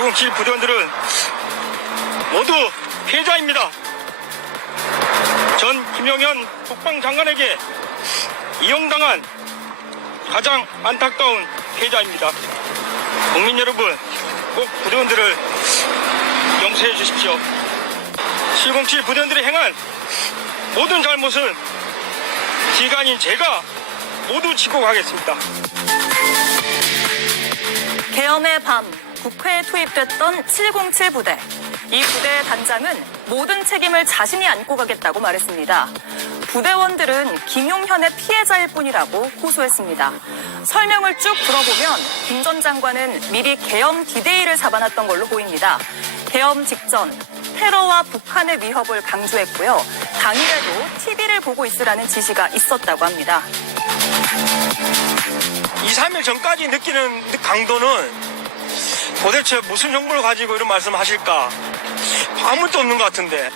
707 부대원들은 모두 피해자입니다. 전 김용현 국방장관에게 이용당한 가장 안타까운 피해자입니다. 국민 여러분, 꼭 부대원들을 용서해 주십시오. 707 부대원들이 행한 모든 잘못은 기관인 제가 모두 지고 가겠습니다. 계엄의 밤, 국회에 투입됐던 707 부대. 이 부대의 단장은 모든 책임을 자신이 안고 가겠다고 말했습니다. 부대원들은 김용현의 피해자일 뿐이라고 호소했습니다. 설명을 쭉 들어보면 김 전 장관은 미리 계엄 디데이를 잡아놨던 걸로 보입니다. 계엄 직전 테러와 북한의 위협을 강조했고요. 당일에도 TV를 보고 있으라는 지시가 있었다고 합니다. 2, 3일 전까지 느끼는 강도는 도대체 무슨 정보를 가지고 이런 말씀하실까? 아무것도 없는 것 같은데.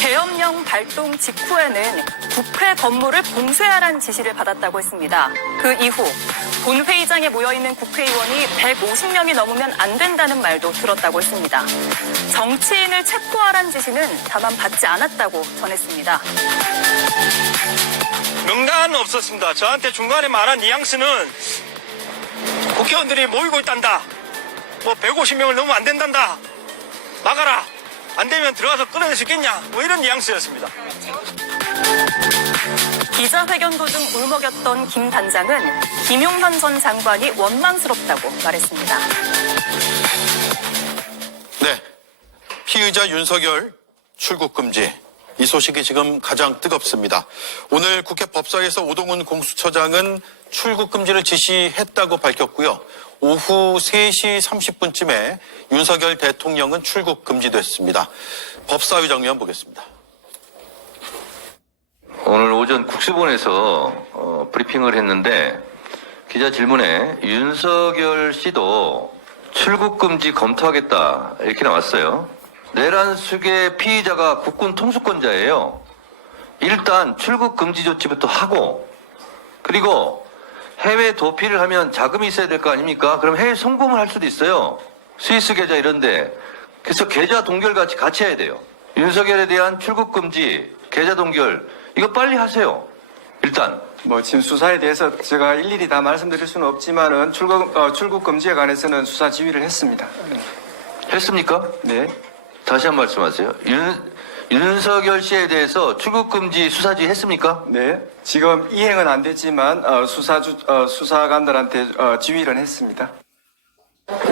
계엄령 발동 직후에는 국회 건물을 봉쇄하라는 지시를 받았다고 했습니다. 그 이후 본회의장에 모여있는 국회의원이 150명이 넘으면 안 된다는 말도 들었다고 했습니다. 정치인을 체포하라는 지시는 다만 받지 않았다고 전했습니다. 명단은 없었습니다. 저한테 중간에 말한 뉘앙스는 국회의원들이 모이고 있단다. 뭐 150명을 넘으면 안 된단다. 막아라. 안 되면 들어가서 끊어낼 수 있겠냐. 뭐 이런 뉘앙스였습니다. 기자회견 도중 울먹였던 김 단장은 김용현 전 장관이 원망스럽다고 말했습니다. 네, 피의자 윤석열 출국 금지. 이 소식이 지금 가장 뜨겁습니다. 오늘 국회 법사위에서 오동훈 공수처장은 출국 금지를 지시했다고 밝혔고요. 오후 3시 30분쯤에 윤석열 대통령은 출국 금지됐습니다. 법사위 장면 보겠습니다. 오늘 오전 국수본에서 브리핑을 했는데 기자 질문에 윤석열 씨도 출국 금지 검토하겠다 이렇게 나왔어요. 내란 수계 피의자가 국군 통수권자예요. 일단 출국 금지 조치부터 하고 그리고 해외 도피를 하면 자금이 있어야 될 거 아닙니까? 그럼 해외 송금을 할 수도 있어요. 스위스 계좌 이런데. 그래서 계좌 동결 같이 해야 돼요. 윤석열에 대한 출국 금지, 계좌 동결 이거 빨리 하세요. 일단. 뭐 지금 수사에 대해서 제가 일일이 다 말씀드릴 수는 없지만은 출국 금지에 관해서는 수사 지휘를 했습니다. 했습니까? 네. 다시 한 번 말씀하세요. 윤석열 씨에 대해서 출국 금지 수사 지휘 했습니까? 네. 지금 이행은 안 됐지만 수사관들한테 지휘를 했습니다.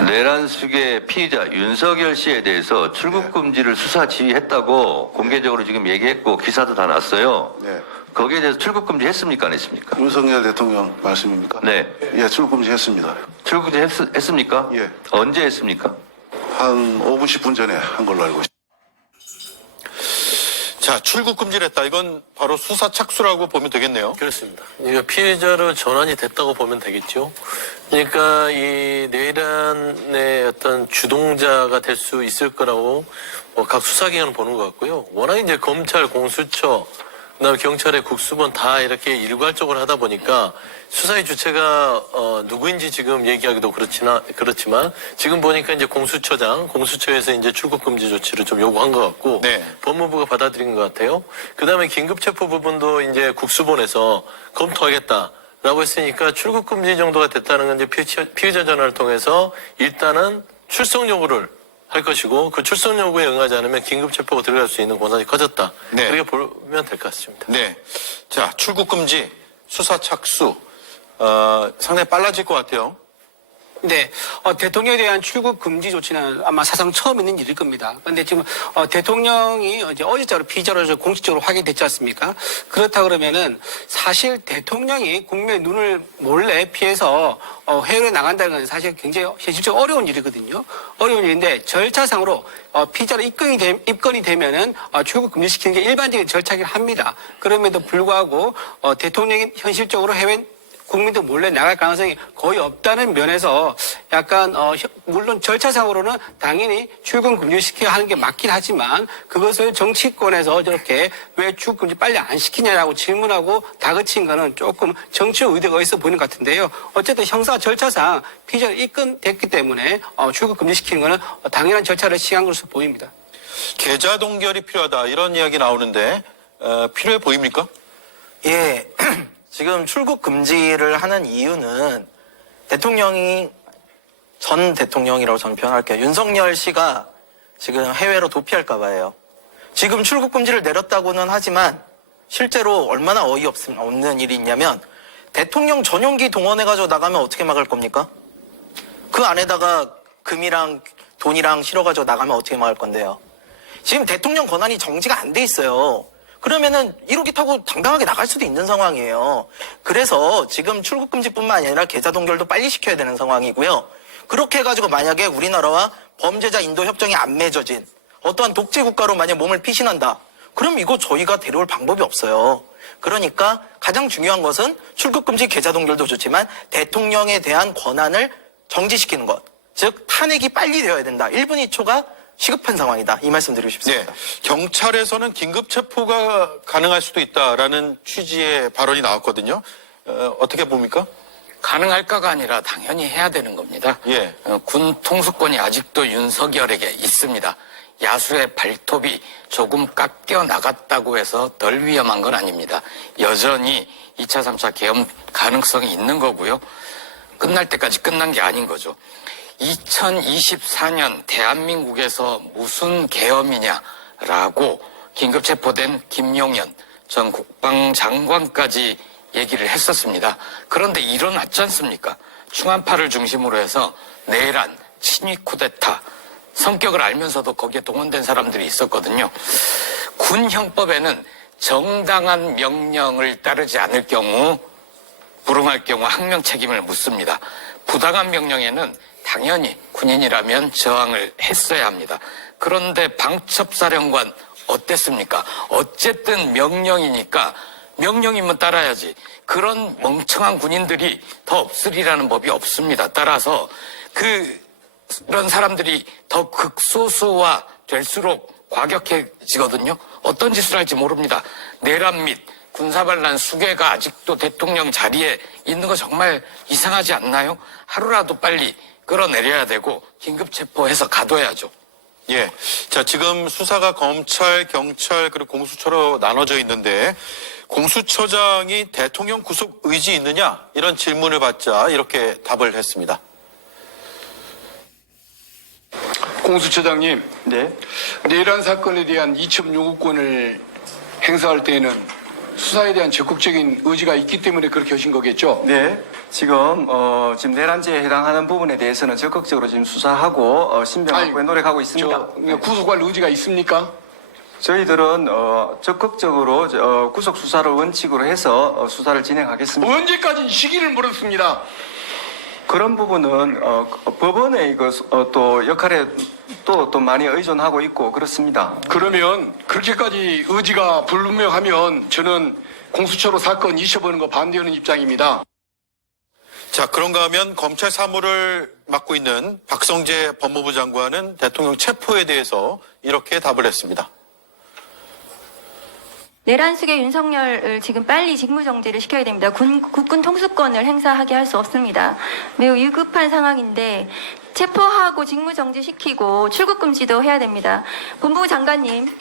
내란 수계 피의자 윤석열 씨에 대해서 출국 금지를 수사 지휘했다고 공개적으로 지금 얘기했고 기사도 다 났어요. 네. 거기에 대해서 출국 금지 했습니까? 안 했습니까? 윤석열 대통령 말씀입니까? 네. 예, 출국금지 했습니다. 출국 금지 했습니까? 예. 언제 했습니까? 한 5분, 10분 전에 한 걸로 알고 있습니다. 자, 출국 금지를 했다. 이건 바로 수사 착수라고 보면 되겠네요. 그렇습니다. 이거 피해자로 전환이 됐다고 보면 되겠죠. 그러니까 이 내란의 어떤 주동자가 될 수 있을 거라고 각 수사기관은 보는 것 같고요. 워낙 이제 검찰, 공수처, 그다음에 경찰의 국수본 다 이렇게 일괄적으로 하다 보니까 수사의 주체가 누구인지 지금 얘기하기도 그렇지만 지금 보니까 이제 공수처에서 이제 출국 금지 조치를 좀 요구한 것 같고 네. 법무부가 받아들인 것 같아요. 그다음에 긴급 체포 부분도 이제 국수본에서 검토하겠다라고 했으니까 출국 금지 정도가 됐다는 건 이제 피의자 전화를 통해서 일단은 출석 요구를 할 것이고 그 출석 요구에 응하지 않으면 긴급 체포가 들어갈 수 있는 공산이 커졌다. 네. 그렇게 보면 될 것 같습니다. 네. 자, 출국 금지, 수사 착수, 상당히 빨라질 것 같아요. 네, 대통령에 대한 출국 금지 조치는 아마 사상 처음 있는 일일 겁니다. 그런데 지금 대통령이 어제자로 피의자로 공식적으로 확인됐지 않습니까? 그렇다 그러면은 사실 대통령이 국민의 눈을 몰래 피해서 해외로 나간다는 건 사실 굉장히 현실적으로 어려운 일이거든요. 어려운 일인데 절차상으로 피의자로 입건이 되면은 출국 금지시키는 게 일반적인 절차긴 합니다. 그럼에도 불구하고 대통령이 현실적으로 해외 국민들 몰래 나갈 가능성이 거의 없다는 면에서 약간 물론 절차상으로는 당연히 출근 금지시켜야 하는 게 맞긴 하지만 그것을 정치권에서 저렇게 왜 출근 금지 빨리 안 시키냐라고 질문하고 다그친 거는 조금 정치 의도가 있어 보이는 것 같은데요. 어쨌든 형사 절차상 피의자가 입건됐기 때문에 출근 금지시키는 거는 당연한 절차를 시행한 것으로 보입니다. 계좌 동결이 필요하다 이런 이야기 나오는데 필요해 보입니까? 예, 지금 출국 금지를 하는 이유는 전 대통령이라고 저는 표현할게요. 윤석열 씨가 지금 해외로 도피할까 봐요. 지금 출국 금지를 내렸다고는 하지만 실제로 얼마나 어이없는 일이 있냐면 대통령 전용기 동원해가지고 나가면 어떻게 막을 겁니까? 그 안에다가 금이랑 돈이랑 실어가지고 나가면 어떻게 막을 건데요? 지금 대통령 권한이 정지가 안 돼 있어요. 그러면은 1호기 타고 당당하게 나갈 수도 있는 상황이에요. 그래서 지금 출국금지뿐만 아니라 계좌 동결도 빨리 시켜야 되는 상황이고요. 그렇게 해가지고 만약에 우리나라와 범죄자 인도 협정이 안 맺어진 어떠한 독재 국가로 만약 몸을 피신한다. 그럼 이거 저희가 데려올 방법이 없어요. 그러니까 가장 중요한 것은 출국금지 계좌 동결도 좋지만 대통령에 대한 권한을 정지시키는 것. 즉 탄핵이 빨리 되어야 된다. 1분 2초가 시급한 상황이다. 이 말씀 드리고 싶습니다. 네, 경찰에서는 긴급 체포가 가능할 수도 있다라는 취지의 발언이 나왔거든요. 어떻게 봅니까? 가능할까가 아니라 당연히 해야 되는 겁니다. 예. 군 통수권이 아직도 윤석열에게 있습니다. 야수의 발톱이 조금 깎여 나갔다고 해서 덜 위험한 건 아닙니다. 여전히 2차, 3차 계엄 가능성이 있는 거고요. 끝날 때까지 끝난 게 아닌 거죠. 2024년 대한민국에서 무슨 계엄이냐라고 긴급 체포된 김용현 전 국방장관까지 얘기를 했었습니다. 그런데 일어났지 않습니까? 충안파를 중심으로 해서 내란, 친위 쿠데타, 성격을 알면서도 거기에 동원된 사람들이 있었거든요. 군 형법에는 정당한 명령을 따르지 않을 경우, 불응할 경우 항명 책임을 묻습니다. 부당한 명령에는 당연히 군인이라면 저항을 했어야 합니다. 그런데 방첩사령관 어땠습니까? 어쨌든 명령이니까 명령이면 따라야지. 그런 멍청한 군인들이 더 없으리라는 법이 없습니다. 따라서 그런 사람들이 더 극소수화 될수록 과격해지거든요. 어떤 짓을 할지 모릅니다. 내란 및 군사반란 수괴가 아직도 대통령 자리에 있는 거 정말 이상하지 않나요? 하루라도 빨리 끌어내려야 되고 긴급 체포해서 가둬야죠. 예. 자, 지금 수사가 검찰, 경찰, 그리고 공수처로 나눠져 있는데 공수처장이 대통령 구속 의지 있느냐? 이런 질문을 받자 이렇게 답을 했습니다. 공수처장님, 네. 내란 사건에 대한 이첩 요구권을 행사할 때에는 수사에 대한 적극적인 의지가 있기 때문에 그렇게 하신 거겠죠? 네. 지금 내란죄에 해당하는 부분에 대해서는 적극적으로 지금 수사하고 신병 확보에 노력하고 있습니다. 구속할 의지가 있습니까? 저희들은 적극적으로 구속 수사를 원칙으로 해서 수사를 진행하겠습니다. 언제까지 시기를 물었습니다. 그런 부분은 법원의 또 역할에 또 많이 의존하고 있고 그렇습니다. 그러면 그렇게까지 의지가 불분명하면 저는 공수처로 사건 이첩하는 거 반대하는 입장입니다. 자, 그런가 하면 검찰 사무를 맡고 있는 박성재 법무부 장관은 대통령 체포에 대해서 이렇게 답을 했습니다. 내란 수괴 윤석열을 지금 빨리 직무정지를 시켜야 됩니다. 국군 통수권을 행사하게 할 수 없습니다. 매우 위급한 상황인데 체포하고 직무정지시키고 출국금지도 해야 됩니다. 본부부 장관님,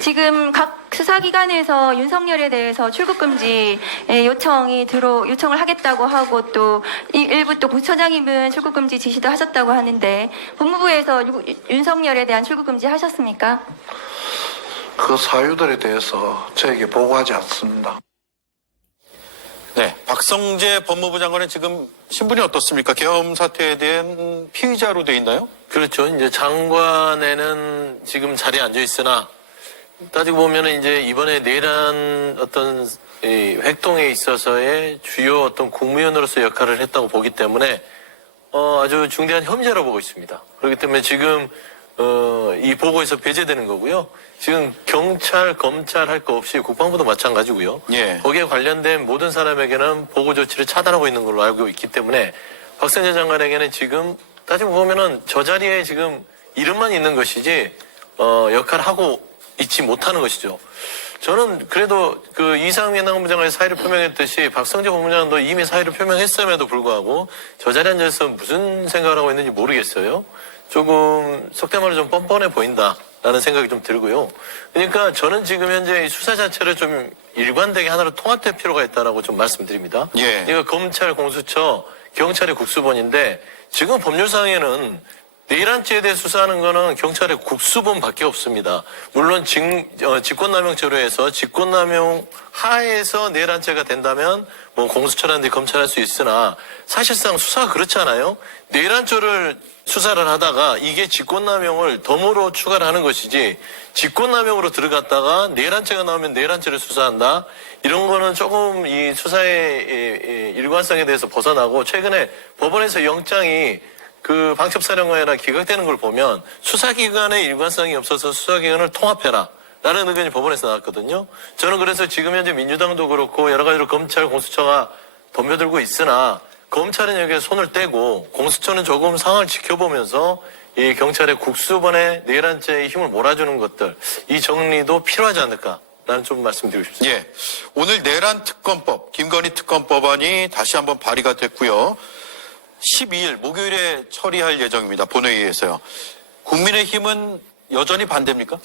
지금 각 수사기관에서 윤석열에 대해서 출국금지 요청을 하겠다고 하고 또 일부 또 구처장님은 출국금지 지시도 하셨다고 하는데 법무부에서 윤석열에 대한 출국금지 하셨습니까? 그 사유들에 대해서 저에게 보고하지 않습니다. 네. 박성재 법무부 장관은 지금 신분이 어떻습니까? 계엄 사태에 대한 피의자로 돼 있나요? 그렇죠. 이제 장관에는 지금 자리에 앉아 있으나 따지고 보면은 이제 이번에 내란 어떤 이 활동에 있어서의 주요 어떤 국무위원으로서 역할을 했다고 보기 때문에 아주 중대한 혐의자라고 보고 있습니다. 그렇기 때문에 지금 이 보고에서 배제되는 거고요. 지금 경찰, 검찰 할 거 없이 국방부도 마찬가지고요. 예. 거기에 관련된 모든 사람에게는 보고 조치를 차단하고 있는 걸로 알고 있기 때문에 박성재 장관에게는 지금 따지고 보면은 저 자리에 지금 이름만 있는 것이지 역할을 하고 있지 못하는 것이죠. 저는 그래도 그 이상민 행안부장관이 사의를 표명했듯이 박성재 법무장관도 이미 사의를 표명했음에도 불구하고 저 자리에 앉아서 무슨 생각을 하고 있는지 모르겠어요. 조금 속된 말로 좀 뻔뻔해 보인다라는 생각이 좀 들고요. 그러니까 저는 지금 현재 이 수사 자체를 좀 일관되게 하나로 통합될 필요가 있다라고 좀 말씀드립니다. 예. 그러니까 검찰, 공수처, 경찰의 국수본인데 지금 법률상에는 내란죄에 대해 수사하는 거는 경찰의 국수본밖에 없습니다. 물론 직권남용죄로 해서 직권남용 하에서 내란죄가 된다면 뭐 공수처라든지 검찰 할 수 있으나 사실상 수사가 그렇지 않아요? 내란죄를 수사를 하다가 이게 직권남용을 덤으로 추가를 하는 것이지 직권남용으로 들어갔다가 내란죄가 나오면 내란죄를 수사한다. 이런 거는 조금 이 수사의 일관성에 대해서 벗어나고 최근에 법원에서 영장이 그 방첩사령관이라 기각되는 걸 보면 수사기관의 일관성이 없어서 수사기관을 통합해라 라는 의견이 법원에서 나왔거든요. 저는 그래서 지금 현재 민주당도 그렇고 여러 가지로 검찰, 공수처가 덤벼들고 있으나 검찰은 여기에 손을 떼고 공수처는 조금 상황을 지켜보면서 이 경찰의 국수본의 내란죄에 힘을 몰아주는 것들 이 정리도 필요하지 않을까 라는 좀 말씀드리고 싶습니다. 예. 오늘 내란 특검법, 김건희 특검법안이 다시 한번 발의가 됐고요. 12일 목요일에 처리할 예정입니다. 본회의에서요. 국민의힘은 여전히 반대입니까?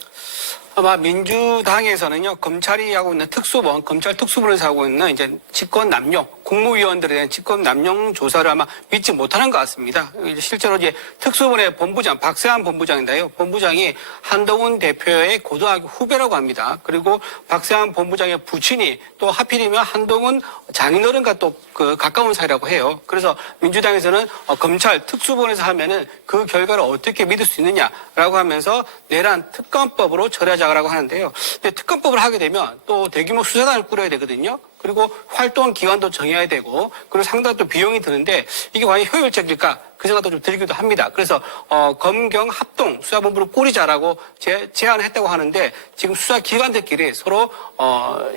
아마 민주당에서는요, 검찰이 하고 있는 특수본, 검찰 특수본에서 하고 있는 이제 직권 남용, 국무위원들에 대한 직권 남용 조사를 아마 믿지 못하는 것 같습니다. 실제로 이제 특수본의 본부장, 박세환 본부장인데요. 본부장이 한동훈 대표의 고등학교 후배라고 합니다. 그리고 박세환 본부장의 부친이 또 하필이면 한동훈 장인어른과 또 그 가까운 사이라고 해요. 그래서 민주당에서는 검찰 특수본에서 하면은 그 결과를 어떻게 믿을 수 있느냐라고 하면서 내란 특검법으로 처리하자라고 하는데요. 근데 특검법을 하게 되면 또 대규모 수사단을 꾸려야 되거든요. 그리고 활동 기간도 정해야 되고 그리고 상당히 또 비용이 드는데 이게 과연 효율적일까? 그 생각도 좀 들기도 합니다. 그래서 검경 합동 수사본부를 꾸리자라고 제안을 했다고 하는데 지금 수사기관들끼리 서로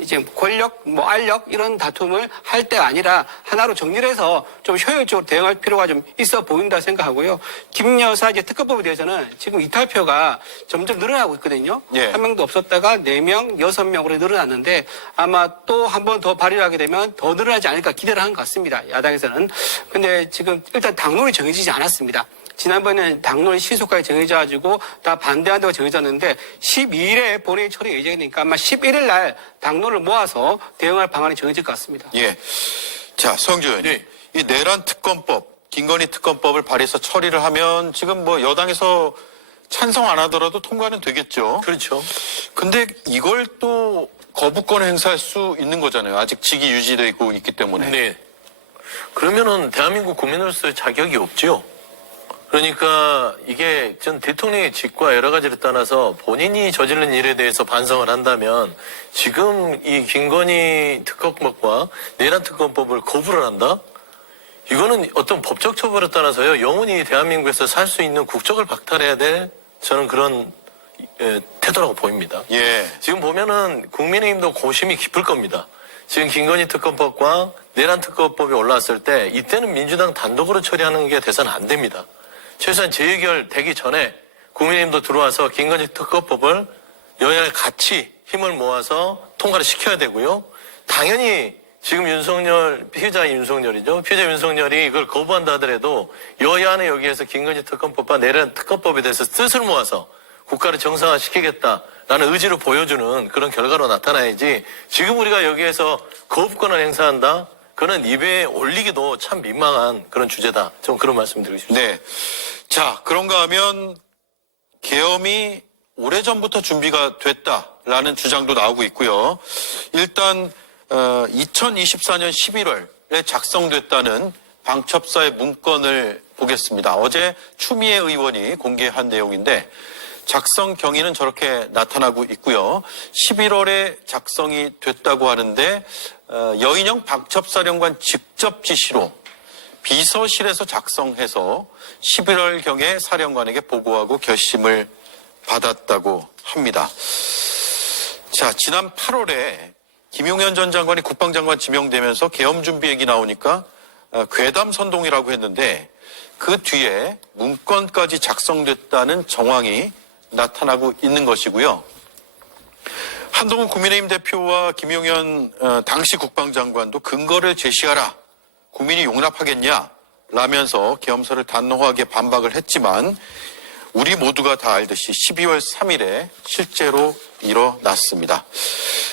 이제 권력, 뭐 알력 이런 다툼을 할 때가 아니라 하나로 정리를 해서 좀 효율적으로 대응할 필요가 좀 있어 보인다 생각하고요. 김 여사 이제 특검법에 대해서는 지금 이탈표가 점점 늘어나고 있거든요. 예. 한 명도 없었다가 4명, 6명으로 늘어났는데 아마 또 한 번 더 발의를 하게 되면 더 늘어나지 않을까 기대를 한 것 같습니다. 야당에서는. 근데 지금 일단 당론이 정해지지 않았습니다. 지난번에는 당론이 신속하게 정해져가지고 다 반대한다고 정해졌는데 12일에 본회의 처리 예정이니까 아마 11일 날 당론을 모아서 대응할 방안이 정해질 것 같습니다. 예. 자, 서영주 의원님. 네. 이 내란 특검법, 김건희 특검법을 발의해서 처리를 하면 지금 뭐 여당에서 찬성 안 하더라도 통과는 되겠죠. 그렇죠. 근데 이걸 또 거부권을 행사할 수 있는 거잖아요. 아직 직위 유지되고 있기 때문에. 네. 그러면은 대한민국 국민으로서의 자격이 없죠. 그러니까 이게 전 대통령의 직과 여러 가지를 떠나서 본인이 저지른 일에 대해서 반성을 한다면 지금 이 김건희 특검법과 내란 특검법을 거부를 한다? 이거는 어떤 법적 처벌에 따라서요. 영원히 대한민국에서 살 수 있는 국적을 박탈해야 될 저는 그런 태도라고 보입니다. 예. 지금 보면은 국민의힘도 고심이 깊을 겁니다. 지금 김건희 특검법과 내란 특검법이 올라왔을 때 이때는 민주당 단독으로 처리하는 게 돼서는 안 됩니다. 최소한 재의결되기 전에 국민의힘도 들어와서 김건희 특검법을 여야가 같이 힘을 모아서 통과를 시켜야 되고요. 당연히 지금 윤석열, 피해자 윤석열이죠. 피해자 윤석열이 이걸 거부한다 하더라도 여야는 여기에서 김건희 특검법과 내란 특검법에 대해서 뜻을 모아서 국가를 정상화시키겠다라는 의지를 보여주는 그런 결과로 나타나야지 지금 우리가 여기에서 거부권을 행사한다? 그는 입에 올리기도 참 민망한 그런 주제다. 좀 그런 말씀 드리고 싶습니다. 네. 자, 그런가 하면 계엄이 오래전부터 준비가 됐다라는 주장도 나오고 있고요. 일단 2024년 11월에 작성됐다는 방첩사의 문건을 보겠습니다. 어제 추미애 의원이 공개한 내용인데 작성 경위는 저렇게 나타나고 있고요. 11월에 작성이 됐다고 하는데 여인영 방첩사령관 직접 지시로 비서실에서 작성해서 11월경에 사령관에게 보고하고 결심을 받았다고 합니다. 자, 지난 8월에 김용현 전 장관이 국방장관 지명되면서 계엄 준비 얘기 나오니까 괴담 선동이라고 했는데 그 뒤에 문건까지 작성됐다는 정황이 나타나고 있는 것이고요. 한동훈 국민의힘 대표와 김용현 당시 국방장관도 근거를 제시하라. 국민이 용납하겠냐? 라면서 계엄설을 단호하게 반박을 했지만 우리 모두가 다 알듯이 12월 3일에 실제로 일어났습니다.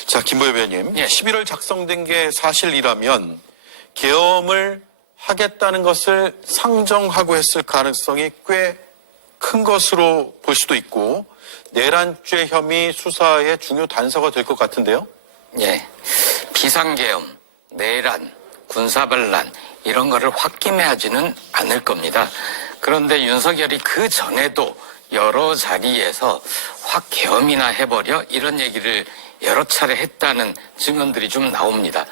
자, 김보엽 의원님. 11월 작성된 게 사실이라면 계엄을 하겠다는 것을 상정하고 했을 가능성이 꽤 큰 것으로 볼 수도 있고 내란죄 혐의 수사의 중요 단서가 될 것 같은데요. 예. 비상계엄, 내란, 군사반란 이런 거를 홧김에하지는 않을 겁니다. 그런데 윤석열이 그 전에도 여러 자리에서 확 계엄이나 해버려 이런 얘기를 여러 차례 했다는 증언들이 좀 나옵니다.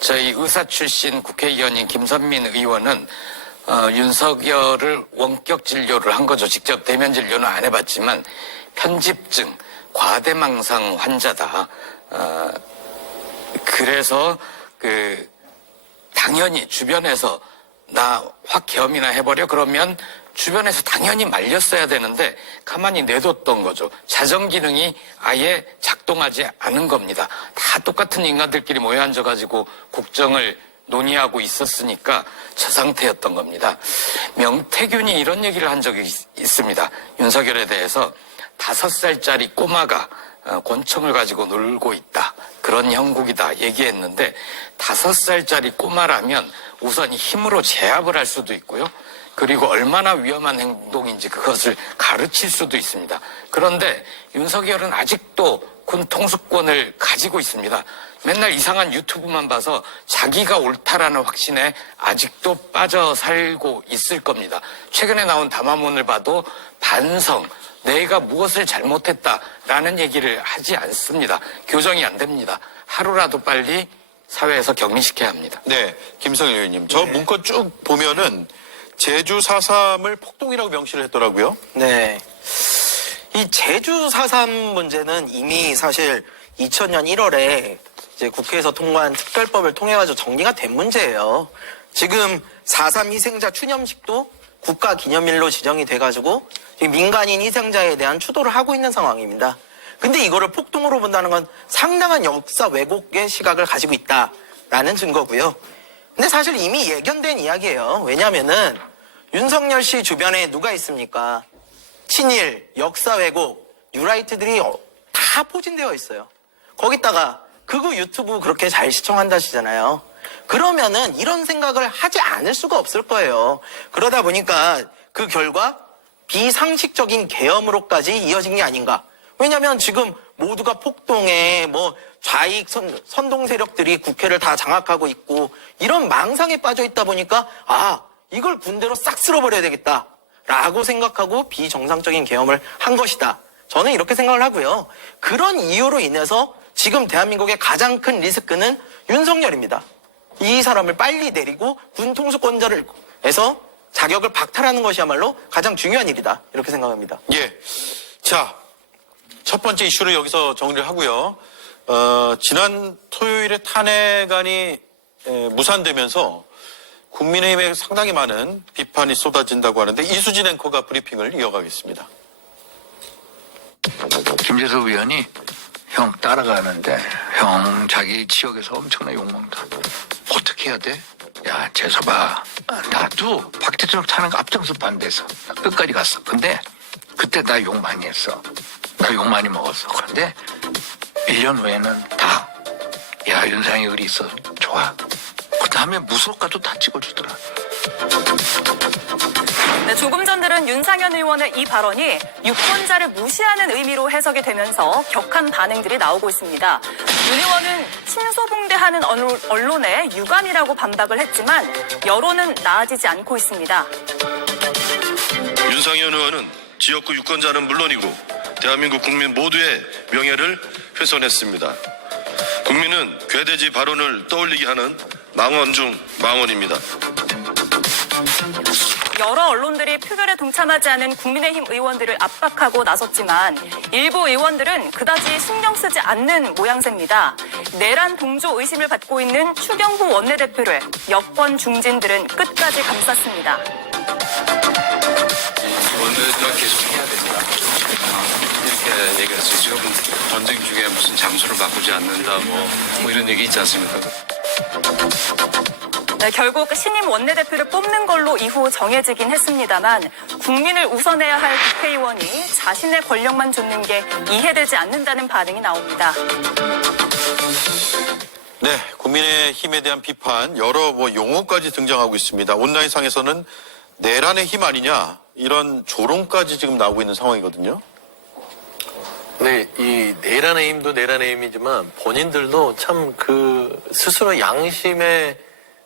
저희 의사 출신 국회의원인 김선민 의원은 윤석열을 원격 진료를 한 거죠. 직접 대면 진료는 안 해봤지만 편집증, 과대망상 환자다. 그래서 당연히 주변에서 나 확 계엄이나 해버려 그러면 주변에서 당연히 말렸어야 되는데 가만히 내뒀던 거죠. 자정 기능이 아예 작동하지 않은 겁니다. 다 똑같은 인간들끼리 모여 앉아가지고 국정을 논의하고 있었으니까 저 상태였던 겁니다. 명태균이 이런 얘기를 한 적이 있습니다. 윤석열에 대해서 5살짜리 꼬마가 권총을 가지고 놀고 있다. 그런 형국이다 얘기했는데 5살짜리 꼬마라면 우선 힘으로 제압을 할 수도 있고요. 그리고 얼마나 위험한 행동인지 그것을 가르칠 수도 있습니다. 그런데 윤석열은 아직도 군 통수권을 가지고 있습니다. 맨날 이상한 유튜브만 봐서 자기가 옳다라는 확신에 아직도 빠져 살고 있을 겁니다. 최근에 나온 담화문을 봐도 반성, 내가 무엇을 잘못했다라는 얘기를 하지 않습니다. 교정이 안 됩니다. 하루라도 빨리 사회에서 격리시켜야 합니다. 네, 김성일 의원님. 저 문건 쭉 보면은 제주 4.3을 폭동이라고 명시를 했더라고요. 네. 이 제주 4.3 문제는 이미 사실 2000년 1월에 이제 국회에서 통과한 특별법을 통해가지고 정리가 된 문제예요. 지금 4.3 희생자 추념식도 국가기념일로 지정이 돼가지고 민간인 희생자에 대한 추도를 하고 있는 상황입니다. 근데 이거를 폭동으로 본다는 건 상당한 역사 왜곡의 시각을 가지고 있다라는 증거고요. 근데 사실 이미 예견된 이야기예요. 왜냐면은 윤석열 씨 주변에 누가 있습니까? 친일, 역사 왜곡, 뉴라이트들이 다 포진되어 있어요. 거기다가 극우 유튜브 그렇게 잘 시청한다시잖아요. 그러면은 이런 생각을 하지 않을 수가 없을 거예요. 그러다 보니까 그 결과 비상식적인 계엄으로까지 이어진 게 아닌가. 왜냐면 지금 모두가 폭동에 좌익 선동 세력들이 국회를 다 장악하고 있고 이런 망상에 빠져 있다 보니까 이걸 군대로 싹 쓸어버려야 되겠다라고 생각하고 비정상적인 계엄을 한 것이다. 저는 이렇게 생각을 하고요. 그런 이유로 인해서 지금 대한민국의 가장 큰 리스크는 윤석열입니다. 이 사람을 빨리 내리고 군 통수권자에서 자격을 박탈하는 것이야말로 가장 중요한 일이다. 이렇게 생각합니다. 예. 자, 첫 번째 이슈를 여기서 정리를 하고요. 지난 토요일에 탄핵안이 무산되면서 국민의힘에 상당히 많은 비판이 쏟아진다고 하는데 이수진 앵커가 브리핑을 이어가겠습니다. 김재섭 의원이 형 따라가는데 형 자기 지역에서 엄청나게 욕먹는다. 어떻게 해야 돼? 야 재섭아, 나도 박대철 타는 거 앞장서 반대해서 끝까지 갔어. 근데 그때 나 욕 많이 했어. 나 욕 많이 먹었어. 그런데 1년 후에는 다 야 윤상이 의리 있어. 좋아. 그 다음에 무속가도 다 찍어주더라. 네, 조금 전 들은 윤상현 의원의 이 발언이 유권자를 무시하는 의미로 해석이 되면서 격한 반응들이 나오고 있습니다. 윤 의원은 친소봉대하는 언론의 유감이라고 반박을 했지만 여론은 나아지지 않고 있습니다. 윤상현 의원은 지역구 유권자는 물론이고 대한민국 국민 모두의 명예를 훼손했습니다. 국민은 괴대지 발언을 떠올리게 하는 망언 중 망언입니다. 여러 언론들이 표결에 동참하지 않은 국민의힘 의원들을 압박하고 나섰지만 일부 의원들은 그다지 신경 쓰지 않는 모양새입니다. 내란 동조 의심을 받고 있는 추경호 원내대표를 여권 중진들은 끝까지 감쌌습니다. 원내대표가 계속해야 된다. 이렇게 얘기했어요. 지금 전쟁 중에 무슨 장소를 바꾸지 않는다 뭐 이런 얘기 있지 않습니까? 네, 결국 신임 원내대표를 뽑는 걸로 이후 정해지긴 했습니다만 국민을 우선해야 할 국회의원이 자신의 권력만 좇는 게 이해되지 않는다는 반응이 나옵니다. 네, 국민의힘에 대한 비판 여러 용어까지 등장하고 있습니다. 온라인상에서는 내란의 힘 아니냐 이런 조롱까지 지금 나오고 있는 상황이거든요. 네, 이 내란의 힘도 내란의 힘이지만 본인들도 참 스스로 양심에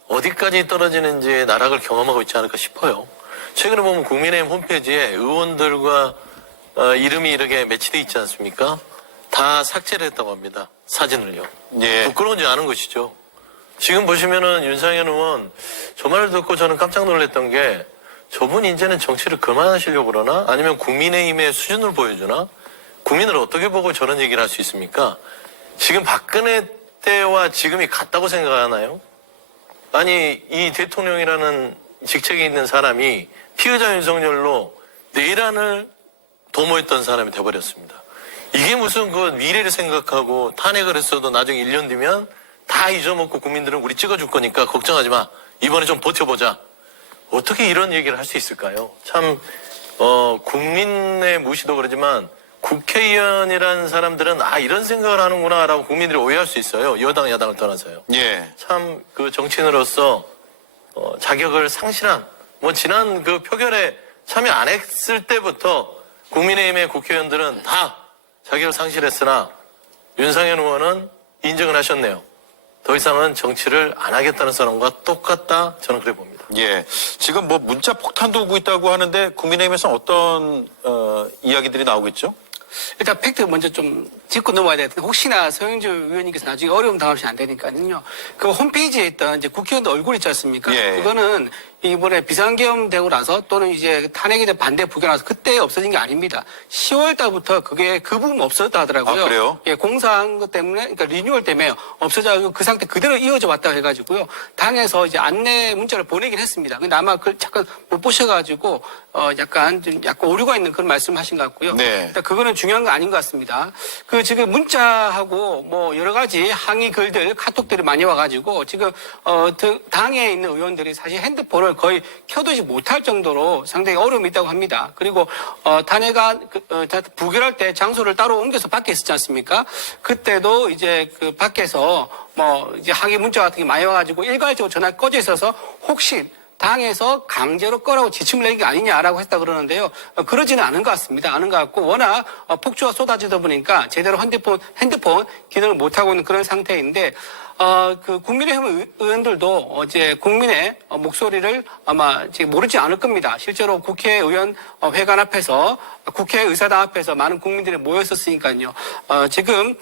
어디까지 떨어지는지 나락을 경험하고 있지 않을까 싶어요. 최근에 보면 국민의힘 홈페이지에 의원들과 이름이 이렇게 매치돼 있지 않습니까? 다 삭제를 했다고 합니다. 사진을요. 예. 부끄러운지 아는 것이죠. 지금 보시면은 윤상현 의원 저 말을 듣고 저는 깜짝 놀랐던 게 저분 이제는 정치를 그만하시려고 그러나 아니면 국민의힘의 수준을 보여주나? 국민을 어떻게 보고 저런 얘기를 할 수 있습니까? 지금 박근혜 때와 지금이 같다고 생각하나요? 아니 이 대통령이라는 직책에 있는 사람이 피의자 윤석열로 내란을 도모했던 사람이 돼버렸습니다. 이게 무슨 미래를 생각하고 탄핵을 했어도 나중에 1년 뒤면 다 잊어먹고 국민들은 우리 찍어줄 거니까 걱정하지 마. 이번에 좀 버텨보자. 어떻게 이런 얘기를 할 수 있을까요? 참 국민의 무시도 그러지만 국회의원이라는 사람들은 이런 생각을 하는구나라고 국민들이 오해할 수 있어요. 여당 야당을 떠나서요. 예. 참 정치인으로서 자격을 상실한 지난 표결에 참여 안 했을 때부터 국민의힘의 국회의원들은 다 자격을 상실했으나 윤상현 의원은 인정을 하셨네요. 더 이상은 정치를 안 하겠다는 사람과 똑같다 저는 그래 봅니다. 예. 지금 문자 폭탄도 오고 있다고 하는데 국민의힘에서 어떤 이야기들이 나오고 있죠? 일단 팩트 먼저 좀 짚고 넘어야 되는데 혹시나 서영주 의원님께서 나중에 어려움 당하시면 안 되니까요. 그 홈페이지에 있던 이제 국회의원들 얼굴 있지 않습니까? 예. 그거는 이번에 비상계엄 되고 나서 또는 이제 탄핵에 대한 반대 부결 나서 그때 없어진 게 아닙니다. 10월 달부터 그게 그 부분 없어졌다 하더라고요. 아, 그래요? 예, 공사한 것 때문에 그러니까 리뉴얼 때문에 없어져가지고 그 상태 그대로 이어져 왔다 해가지고요. 당에서 이제 안내 문자를 보내긴 했습니다. 근데 아마 그걸 잠깐 못 보셔가지고 약간 오류가 있는 그런 말씀하신 것 같고요. 네. 일단 그거는 중요한 거 아닌 것 같습니다. 지금 문자하고 여러 가지 항의 글들, 카톡들이 많이 와가지고 지금 당에 있는 의원들이 사실 핸드폰을 거의 켜두지 못할 정도로 상당히 어려움이 있다고 합니다. 그리고 탄핵안 부결할 때 장소를 따로 옮겨서 밖에 있었지 않습니까? 그때도 이제 밖에서 이제 항의 문자 같은 게 많이 와가지고 일괄적으로 전화가 꺼져 있어서 혹시 당에서 강제로 꺼라고 지침을 내린 게 아니냐라고 했다 그러는데요. 그러지는 않은 것 같습니다. 않은 것 같고 워낙 폭주가 쏟아지다 보니까 제대로 핸드폰 기능을 못하고 있는 그런 상태인데 국민의힘 의원들도 어제 국민의 목소리를 아마 지금 모르지 않을 겁니다. 실제로 국회의원 회관 앞에서 국회의사당 앞에서 많은 국민들이 모였었으니까요. 지금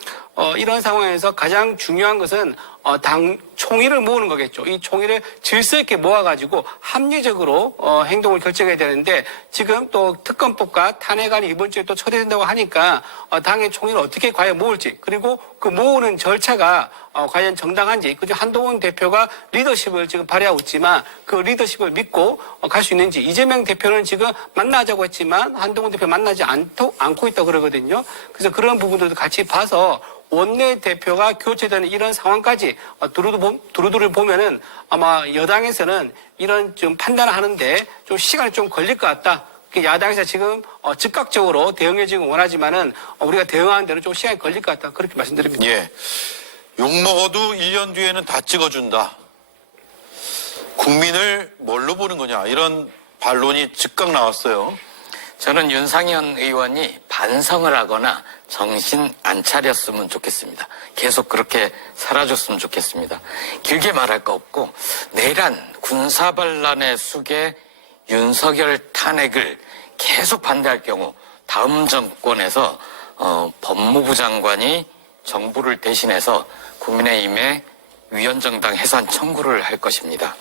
이런 상황에서 가장 중요한 것은 당 총의를 모으는 거겠죠. 이 총의를 질서 있게 모아가지고 합리적으로 행동을 결정해야 되는데 지금 또 특검법과 탄핵안이 이번 주에 또 처리된다고 하니까 당의 총의를 어떻게 과연 모을지 그리고 그 모으는 절차가 과연 정당한지 그죠 한동훈 대표가 리더십을 지금 발휘하고 있지만 그 리더십을 믿고 갈 수 있는지 이재명 대표는 지금 만나자고 했지만 한동훈 대표 만나지 않고 있다고 그러거든요. 그래서 그런 부분들도 같이 봐서 원내대표가 교체되는 이런 상황까지 두루두루 보면은 아마 여당에서는 이런 좀 판단을 하는데 좀 시간이 좀 걸릴 것 같다. 야당에서 지금 즉각적으로 대응해 주기 원하지만은 우리가 대응하는 데는 좀 시간이 걸릴 것 같다. 그렇게 말씀드립니다. 예. 욕먹어도 1년 뒤에는 다 찍어준다. 국민을 뭘로 보는 거냐 이런 반론이 즉각 나왔어요. 저는 윤상현 의원이 반성을 하거나 정신 안 차렸으면 좋겠습니다. 계속 그렇게 살아줬으면 좋겠습니다. 길게 말할 거 없고 내란 군사반란의 숙에 윤석열 탄핵을 계속 반대할 경우 다음 정권에서 법무부 장관이 정부를 대신해서 국민의힘에 위헌정당 해산 청구를 할 것입니다.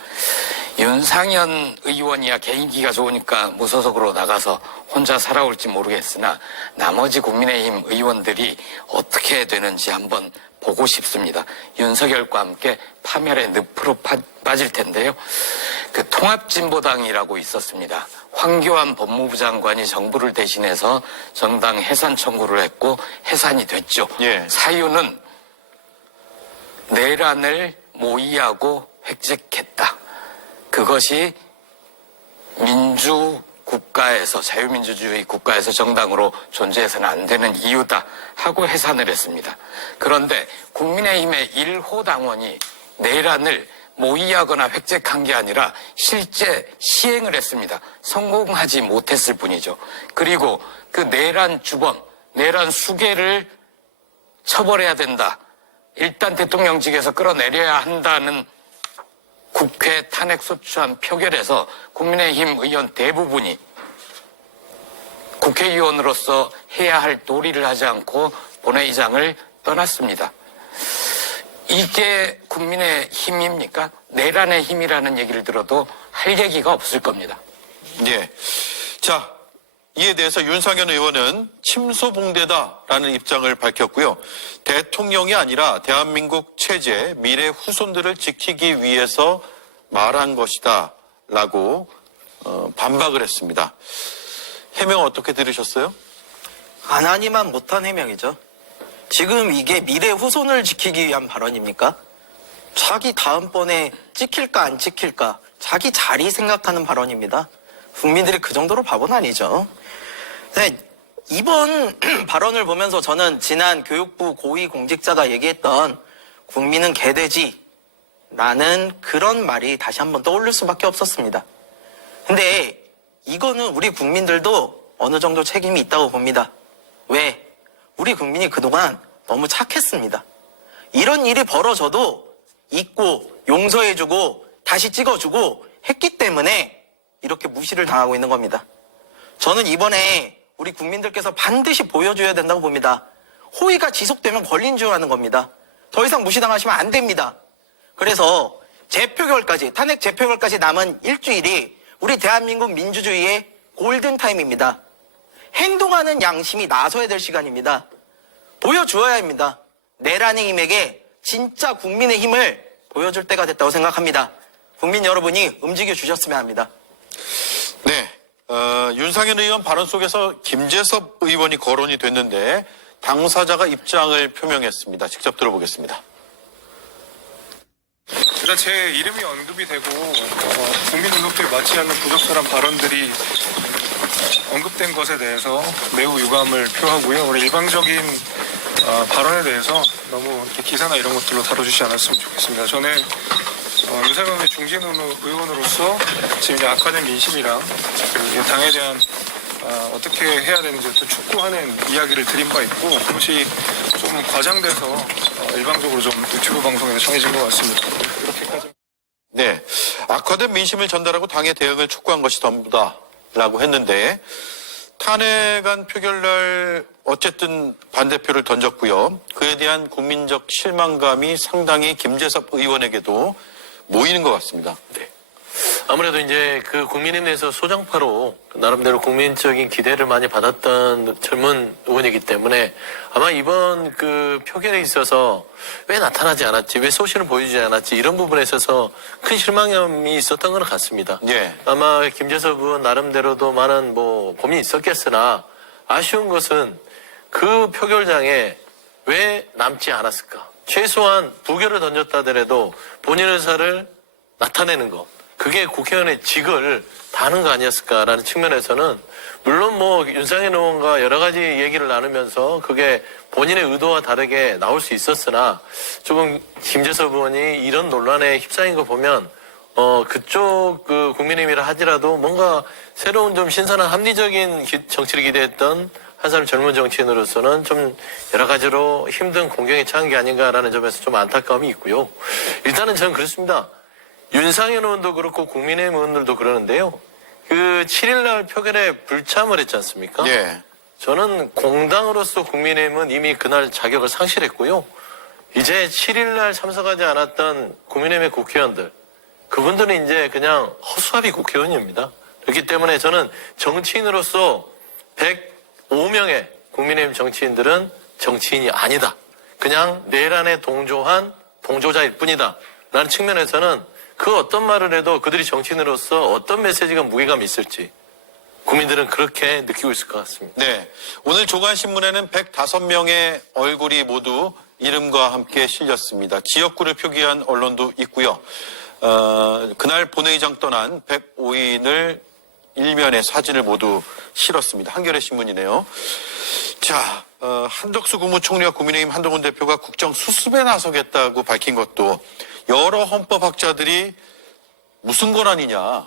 윤상현 의원이야 개인기가 좋으니까 무소속으로 나가서 혼자 살아올지 모르겠으나 나머지 국민의힘 의원들이 어떻게 되는지 한번 보고 싶습니다. 윤석열과 함께 파멸의 늪으로 빠질 텐데요. 그 통합진보당이라고 있었습니다. 황교안 법무부 장관이 정부를 대신해서 정당 해산 청구를 했고 해산이 됐죠. 사유는 내란을 모의하고 획책했다. 그것이 민주국가에서 자유민주주의 국가에서 정당으로 존재해서는 안 되는 이유다 하고 해산을 했습니다. 그런데 국민의힘의 1호 당원이 내란을 모의하거나 획책한 게 아니라 실제 시행을 했습니다. 성공하지 못했을 뿐이죠. 그리고 그 내란 주범, 내란 수괴를 처벌해야 된다. 일단 대통령직에서 끌어내려야 한다는 국회 탄핵소추안 표결에서 국민의힘 의원 대부분이 국회의원으로서 해야 할 도리를 하지 않고 본회의장을 떠났습니다. 이게 국민의 힘입니까? 내란의 힘이라는 얘기를 들어도 할 얘기가 없을 겁니다. 자, 이에 대해서 윤상현 의원은 침소봉대다라는 입장을 밝혔고요. 대통령이 아니라 대한민국 체제, 미래 후손들을 지키기 위해서 말한 것이다 라고 반박을 했습니다. 해명 어떻게 들으셨어요? 안 하니만 못한 해명이죠. 지금 이게 미래 후손을 지키기 위한 발언입니까? 자기 다음번에 찍힐까 안 찍힐까 자기 자리 생각하는 발언입니다. 국민들이 그 정도로 바보는 아니죠. 네, 이번 발언을 보면서 저는 지난 교육부 고위공직자가 얘기했던 국민은 개돼지 라는 그런 말이 다시 한번 떠올릴 수밖에 없었습니다. 근데 이거는 우리 국민들도 어느 정도 책임이 있다고 봅니다. 왜? 우리 국민이 그동안 너무 착했습니다. 이런 일이 벌어져도 잊고 용서해주고 다시 찍어주고 했기 때문에 이렇게 무시를 당하고 있는 겁니다. 저는 이번에 우리 국민들께서 반드시 보여줘야 된다고 봅니다. 호의가 지속되면 권리인 줄 아는 겁니다. 더 이상 무시당하시면 안 됩니다. 그래서 재표결까지, 탄핵 재표결까지 남은 일주일이 우리 대한민국 민주주의의 골든타임입니다. 행동하는 양심이 나서야 될 시간입니다. 보여주어야 합니다. 내란의 힘에게 진짜 국민의 힘을 보여줄 때가 됐다고 생각합니다. 국민 여러분이 움직여 주셨으면 합니다. 네, 윤상현 의원 발언 속에서 김재섭 의원이 거론이 됐는데 당사자가 입장을 표명했습니다. 직접 들어보겠습니다. 일단 제 이름이 언급이 되고 국민 의혹들이 맞지 않는 부적절한 발언들이 언급된 것에 대해서 매우 유감을 표하고요. 우리 일방적인 발언에 대해서 너무 이렇게 기사나 이런 것들로 다뤄주지 않았으면 좋겠습니다. 저는 윤상현 중진 의원으로서 지금 이제 악화된 민심이랑 그리고 당에 대한 어떻게 해야 되는지 또 촉구하는 이야기를 드린 바 있고 그것이 좀 과장돼서 일방적으로 좀 유튜브 방송에서 전해진 것 같습니다. 그렇게까지. 네, 악화된 민심을 전달하고 당의 대응을 촉구한 것이 전부다라고 했는데 탄핵안 표결날 어쨌든 반대표를 던졌고요. 그에 대한 국민적 실망감이 상당히 김재섭 의원에게도 모이는 것 같습니다. 네. 아무래도 이제 그 국민에 대해서 소장파로 나름대로 국민적인 기대를 많이 받았던 젊은 의원이기 때문에 아마 이번 그 표결에 있어서 왜 나타나지 않았지, 왜 소신을 보여주지 않았지 이런 부분에 있어서 큰 실망감이 있었던 것 같습니다. 아마 김재섭 의원 나름대로도 많은 고민이 있었겠으나 아쉬운 것은 그 표결장에 왜 남지 않았을까? 최소한 부결을 던졌다 하더라도 본인 의사를 나타내는 것. 그게 국회의원의 직을 다하는 거 아니었을까라는 측면에서는 물론 윤상현 의원과 여러 가지 얘기를 나누면서 그게 본인의 의도와 다르게 나올 수 있었으나 조금 김재섭 의원이 이런 논란에 휩싸인 거 보면 그쪽 그 국민의힘이라 하더라도 뭔가 새로운 좀 신선한 합리적인 정치를 기대했던 한 사람 젊은 정치인으로서는 좀 여러 가지로 힘든 공경에 처한 게 아닌가라는 점에서 좀 안타까움이 있고요. 일단은 저는 그렇습니다. 윤상현 의원도 그렇고 국민의힘 의원들도 그러는데요. 그 7일날 표결에 불참을 했지 않습니까? 저는 공당으로서 국민의힘은 이미 그날 자격을 상실했고요. 이제 7일날 참석하지 않았던 국민의힘의 국회의원들, 그분들은 이제 그냥 허수아비 국회의원입니다. 그렇기 때문에 저는 정치인으로서 105명의 국민의힘 정치인들은 정치인이 아니다. 그냥 내란에 동조한 동조자일 뿐이다. 라는 측면에서는 그 어떤 말을 해도 그들이 정치인으로서 어떤 메시지가 무게감이 있을지 국민들은 그렇게 느끼고 있을 것 같습니다. 네. 오늘 조간신문에는 105명의 얼굴이 모두 이름과 함께 실렸습니다. 지역구를 표기한 언론도 있고요. 그날 본회의장 떠난 105인을 일면에 사진을 모두 실었습니다. 한겨레 신문이네요. 자, 한덕수 국무총리와 국민의힘 한동훈 대표가 국정 수습에 나서겠다고 밝힌 것도 여러 헌법학자들이 무슨 권한이냐,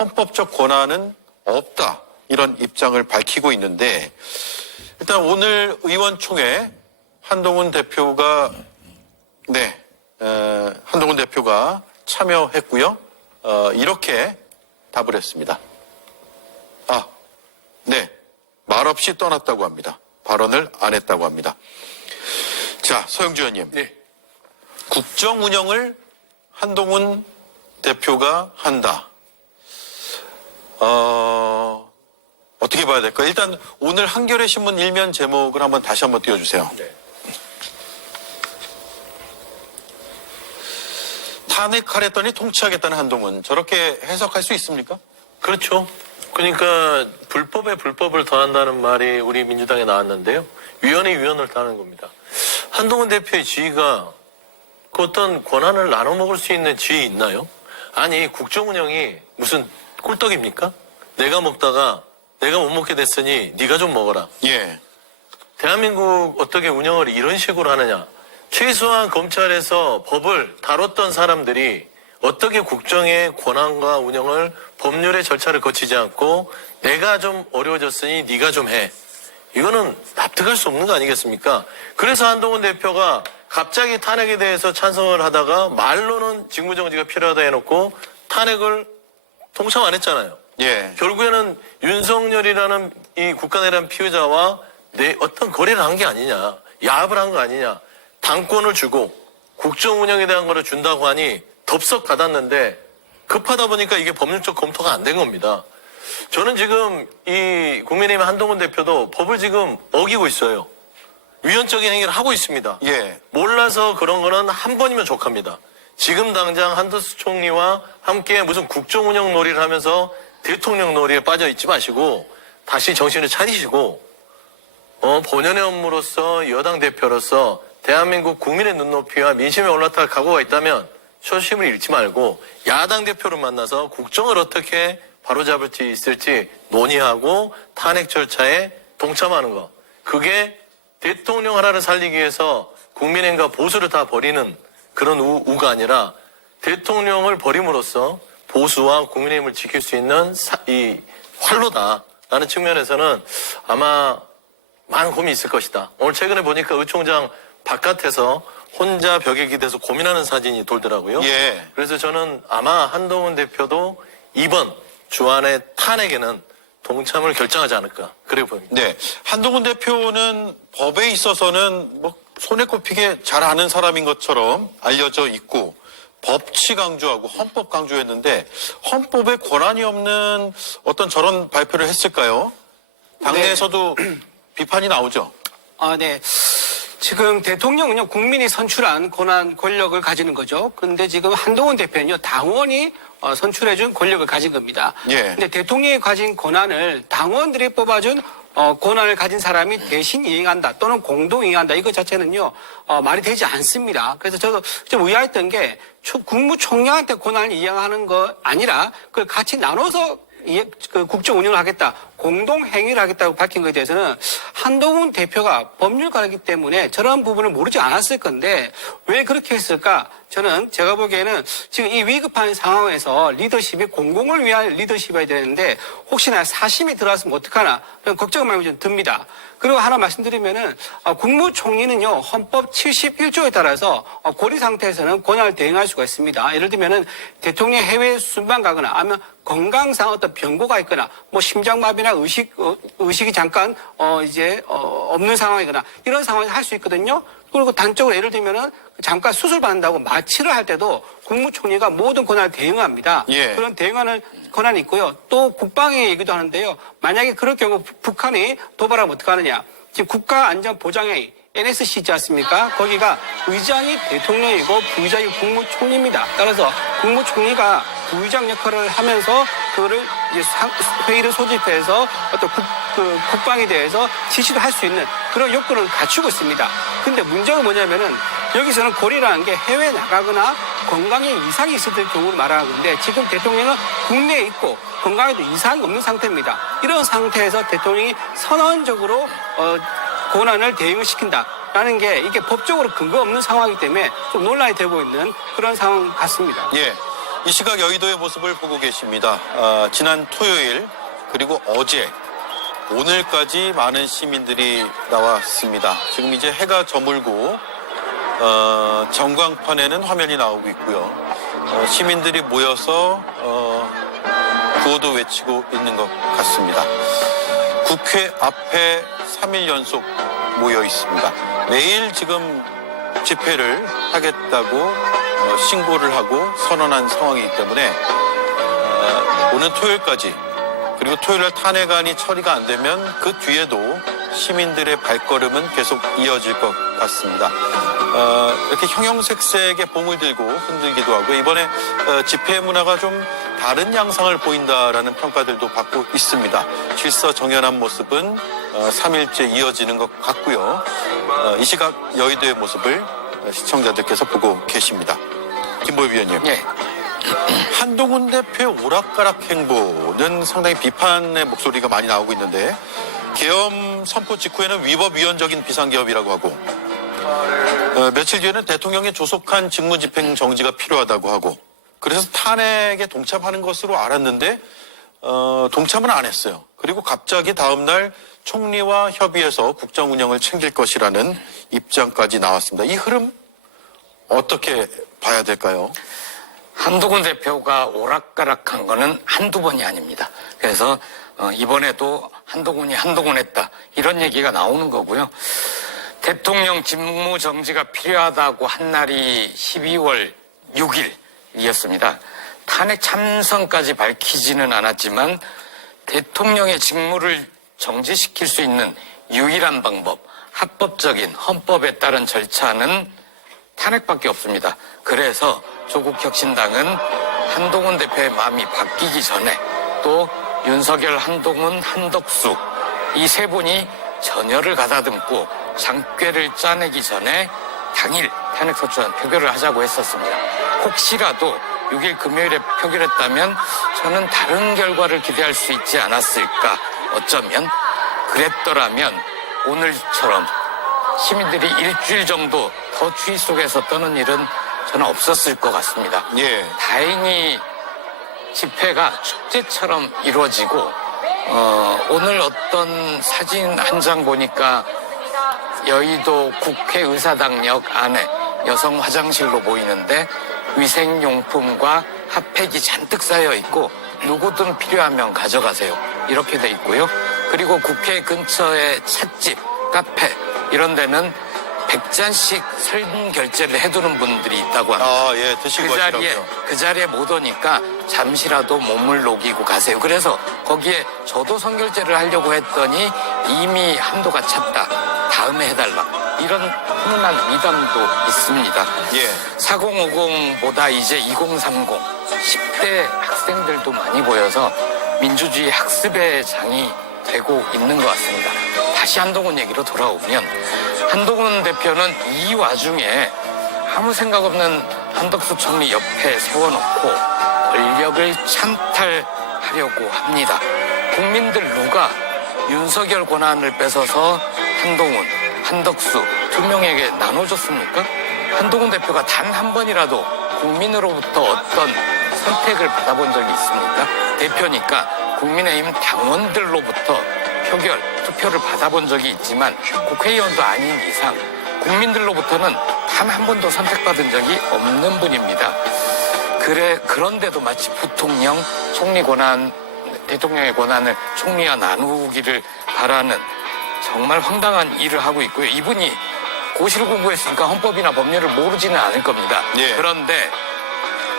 헌법적 권한은 없다, 이런 입장을 밝히고 있는데, 일단 오늘 의원총회 한동훈 대표가 참여했고요. 이렇게 답을 했습니다. 말없이 떠났다고 합니다. 발언을 안 했다고 합니다. 자, 서영주 의원님. 네. 국정 운영을 한동훈 대표가 한다. 어떻게 봐야 될까요? 일단 오늘 한겨레 신문 일면 제목을 다시 한번 띄워주세요. 네. 탄핵하랬더니 통치하겠다는 한동훈, 저렇게 해석할 수 있습니까? 그렇죠. 그러니까 불법에 불법을 더한다는 말이 우리 민주당에 나왔는데요. 위헌에 위헌을 더하는 겁니다. 한동훈 대표의 지위가 그 어떤 권한을 나눠 먹을 수 있는 지위 있나요? 아니, 국정 운영이 무슨 꿀떡입니까? 내가 먹다가 내가 못 먹게 됐으니 네가 좀 먹어라. 예. 대한민국 어떻게 운영을 이런 식으로 하느냐. 최소한 검찰에서 법을 다뤘던 사람들이 어떻게 국정의 권한과 운영을 법률의 절차를 거치지 않고 내가 좀 어려워졌으니 네가 좀 해. 이거는 납득할 수 없는 거 아니겠습니까? 그래서 한동훈 대표가 갑자기 탄핵에 대해서 찬성을 하다가 말로는 직무정지가 필요하다 해놓고 탄핵을 통참 안 했잖아요. 예. 결국에는 윤석열이라는 이 국가내란 피의자와 내 어떤 거래를 한 게 아니냐. 야합을 한 거 아니냐. 당권을 주고 국정 운영에 대한 거를 준다고 하니 덥석 받았는데 급하다 보니까 이게 법률적 검토가 안 된 겁니다. 저는 지금 이 국민의힘 한동훈 대표도 법을 지금 어기고 있어요. 위헌적인 행위를 하고 있습니다. 예. 몰라서 그런 거는 한 번이면 족합니다. 지금 당장 한덕수 총리와 함께 무슨 국정 운영 놀이를 하면서 대통령 놀이에 빠져 있지 마시고 다시 정신을 차리시고 본연의 업무로서 여당 대표로서 대한민국 국민의 눈높이와 민심에 올라탈 각오가 있다면 초심을 잃지 말고 야당 대표를 만나서 국정을 어떻게 바로잡을지 있을지 논의하고 탄핵 절차에 동참하는 것. 그게 대통령 하나를 살리기 위해서 국민의힘과 보수를 다 버리는 그런 우가 아니라 대통령을 버림으로써 보수와 국민의힘을 지킬 수 있는 이 활로다라는 측면에서는 아마 많은 고민이 있을 것이다. 오늘 최근에 보니까 의 총장 바깥에서 혼자 벽에 기대서 고민하는 사진이 돌더라고요. 예. 그래서 저는 아마 한동훈 대표도 이번 주안의 탄핵에는 동참을 결정하지 않을까 그래 보입니다. 네. 한동훈 대표는 법에 있어서는 손에 꼽히게 잘 아는 사람인 것처럼 알려져 있고 법치 강조하고 헌법 강조했는데 헌법에 권한이 없는 어떤 저런 발표를 했을까요? 당내에서도 비판이 나오죠. 네. 지금 대통령은요, 국민이 선출한 권력을 가지는 거죠. 그런데 지금 한동훈 대표는요, 당원이 선출해준 권력을 가진 겁니다. 예. 근데 대통령이 가진 권한을 당원들이 뽑아준 권한을 가진 사람이 대신 이행한다 또는 공동 이행한다 이것 자체는요 말이 되지 않습니다. 그래서 저도 좀 의아했던 게 국무총리한테 권한을 이행하는 거 아니라 그걸 같이 나눠서 국정 운영을 하겠다, 공동 행위를 하겠다고 밝힌 것에 대해서는 한동훈 대표가 법률가이기 때문에 저런 부분을 모르지 않았을 건데 왜 그렇게 했을까? 저는 제가 보기에는 지금 이 위급한 상황에서 리더십이 공공을 위한 리더십이어야 되는데 혹시나 사심이 들어왔으면 어떡하나 그런 걱정 마음이 좀 듭니다. 그리고 하나 말씀드리면은 국무총리는요 헌법 71조에 따라서 고리 상태에서는 권한을 대행할 수가 있습니다. 예를 들면은 대통령이 해외 순방 가거나 아니면 건강상 어떤 변고가 있거나 뭐 심장마비나 의식이 잠깐 없는 상황이거나 이런 상황에서 할 수 있거든요. 그리고 단적으로 예를 들면은 잠깐 수술 받는다고 마취를 할 때도 국무총리가 모든 권한을 대응합니다. 예. 그런 대응하는 권한이 있고요. 또 국방의 얘기도 하는데요. 만약에 그럴 경우 북한이 도발하면 어떡하느냐. 지금 국가안전보장회의 NSC 있지 않습니까? 거기가 의장이 대통령이고 부의장이 국무총리입니다. 따라서 국무총리가 부의장 역할을 하면서 그거를 이제 회의를 소집해서 어떤 국방에 대해서 지시도 할 수 있는 그런 요건을 갖추고 있습니다. 근데 문제가 뭐냐면은 여기서는 고리라는 게 해외에 나가거나 건강에 이상이 있을 경우를 말하는 건데 지금 대통령은 국내에 있고 건강에도 이상이 없는 상태입니다. 이런 상태에서 대통령이 선언적으로 권한을 대응을 시킨다라는 게 이게 법적으로 근거 없는 상황이기 때문에 좀 논란이 되고 있는 그런 상황 같습니다. 예. 이 시각 여의도의 모습을 보고 계십니다. 지난 토요일 그리고 어제 오늘까지 많은 시민들이 나왔습니다. 지금 이제 해가 저물고 전광판에는 화면이 나오고 있고요. 시민들이 모여서 구호도 외치고 있는 것 같습니다. 국회 앞에 3일 연속 모여 있습니다. 내일 지금 집회를 하겠다고 신고를 하고 선언한 상황이기 때문에 오늘 토요일까지 그리고 토요일날 탄핵안이 처리가 안 되면 그 뒤에도 시민들의 발걸음은 계속 이어질 것 같습니다. 이렇게 형형색색의 봉을 들고 흔들기도 하고 이번에 집회 문화가 좀 다른 양상을 보인다라는 평가들도 받고 있습니다. 질서 정연한 모습은 3일째 이어지는 것 같고요. 이 시각 여의도의 모습을 시청자들께서 보고 계십니다. 김보엽 위원님. 예. 한동훈 대표의 오락가락 행보는 상당히 비판의 목소리가 많이 나오고 있는데 계엄 선포 직후에는 위법위헌적인 비상계엄이라고 하고 며칠 뒤에는 대통령의 조속한 직무집행 정지가 필요하다고 하고 그래서 탄핵에 동참하는 것으로 알았는데 동참은 안 했어요. 그리고 갑자기 다음 날 총리와 협의해서 국정 운영을 챙길 것이라는 입장까지 나왔습니다. 이 흐름 어떻게 봐야 될까요? 한동훈 대표가 오락가락한 거는 한두 번이 아닙니다. 그래서 이번에도 한동훈이 한동훈했다 이런 얘기가 나오는 거고요. 대통령 직무 정지가 필요하다고 한 날이 12월 6일이었습니다. 탄핵 참선까지 밝히지는 않았지만 대통령의 직무를 정지시킬 수 있는 유일한 방법, 합법적인 헌법에 따른 절차는 탄핵밖에 없습니다. 그래서 조국혁신당은 한동훈 대표의 마음이 바뀌기 전에 또 윤석열, 한동훈, 한덕수 이 세 분이 전열을 가다듬고 장꾀를 짜내기 전에 당일 탄핵소추안 표결을 하자고 했었습니다. 혹시라도 6일 금요일에 표결했다면 저는 다른 결과를 기대할 수 있지 않았을까. 어쩌면 그랬더라면 오늘처럼 시민들이 일주일 정도 더 추위 속에서 떠는 일은 저는 없었을 것 같습니다. 예. 다행히 집회가 축제처럼 이루어지고 오늘 어떤 사진 한 장 보니까 여의도 국회의사당역 안에 여성 화장실로 보이는데 위생용품과 핫팩이 잔뜩 쌓여 있고 누구든 필요하면 가져가세요. 이렇게 돼 있고요. 그리고 국회 근처에 찻집, 카페 이런 데는 100잔씩 설 결제를 해두는 분들이 있다고 합니다. 예, 드시고 가시라고요. 그 자리에 못 오니까 잠시라도 몸을 녹이고 가세요. 그래서 거기에 저도 선결제를 하려고 했더니 이미 한도가 찼다. 다음에 해달라. 이런 훈훈한 미담도 있습니다. 예. 4050보다 이제 2030, 10대 학생들도 많이 보여서 민주주의 학습의 장이 되고 있는 것 같습니다. 다시 한동훈 얘기로 돌아오면 한동훈 대표는 이 와중에 아무 생각 없는 한덕수 총리 옆에 세워놓고 권력을 찬탈하려고 합니다. 국민들 누가 윤석열 권한을 뺏어서 한동훈, 한덕수 두 명에게 나눠줬습니까? 한동훈 대표가 단 한 번이라도 국민으로부터 어떤 선택을 받아본 적이 있습니까? 대표니까 국민의힘 당원들로부터 투표를 받아본 적이 있지만 국회의원도 아닌 이상 국민들로부터는 단 한 번도 선택받은 적이 없는 분입니다. 그런데도 마치 부통령, 총리 권한, 대통령의 권한을 총리와 나누기를 바라는 정말 황당한 일을 하고 있고요. 이분이 고시를 공부했으니까 헌법이나 법률을 모르지는 않을 겁니다. 예. 그런데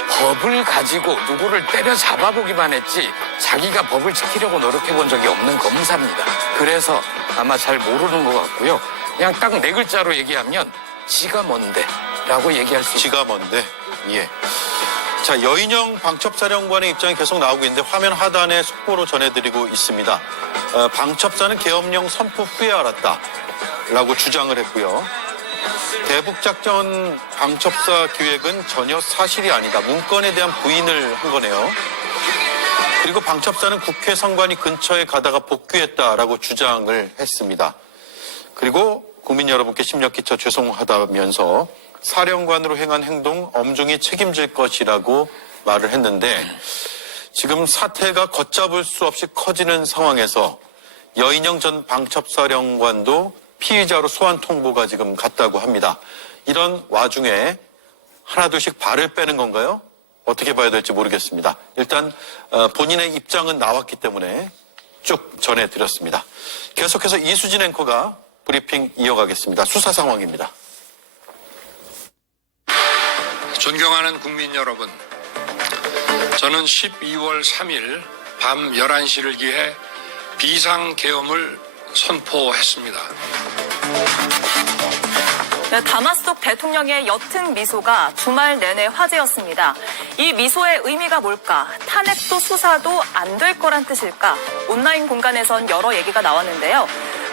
법을 가지고 누구를 때려 잡아보기만 했지 자기가 법을 지키려고 노력해본 적이 없는 검사입니다. 그래서 아마 잘 모르는 것 같고요. 그냥 딱 네 글자로 얘기하면 지가 뭔데 라고 얘기할 수 있습니다. 지가 뭔데? 예. 자, 여인영 방첩사령관의 입장이 계속 나오고 있는데 화면 하단에 속보로 전해드리고 있습니다. 방첩사는 계엄령 선포 후에 알았다 라고 주장을 했고요. 대북작전 방첩사 기획은 전혀 사실이 아니다. 문건에 대한 부인을 한 거네요. 그리고 방첩사는 국회 선관위 근처에 가다가 복귀했다라고 주장을 했습니다. 그리고 국민 여러분께 심력 끼쳐 죄송하다면서 사령관으로 행한 행동 엄중히 책임질 것이라고 말을 했는데 지금 사태가 걷잡을 수 없이 커지는 상황에서 여인영 전 방첩사령관도 피의자로 소환 통보가 지금 갔다고 합니다. 이런 와중에 하나둘씩 발을 빼는 건가요? 어떻게 봐야 될지 모르겠습니다. 일단 본인의 입장은 나왔기 때문에 쭉 전해드렸습니다. 계속해서 이수진 앵커가 브리핑 이어가겠습니다. 수사 상황입니다. 존경하는 국민 여러분, 저는 12월 3일 밤 11시를 기해 비상계엄을 선포했습니다. 네, 담화 속 대통령의 옅은 미소가 주말 내내 화제였습니다. 이 미소의 의미가 뭘까? 탄핵도 수사도 안 될 거란 뜻일까? 온라인 공간에선 여러 얘기가 나왔는데요.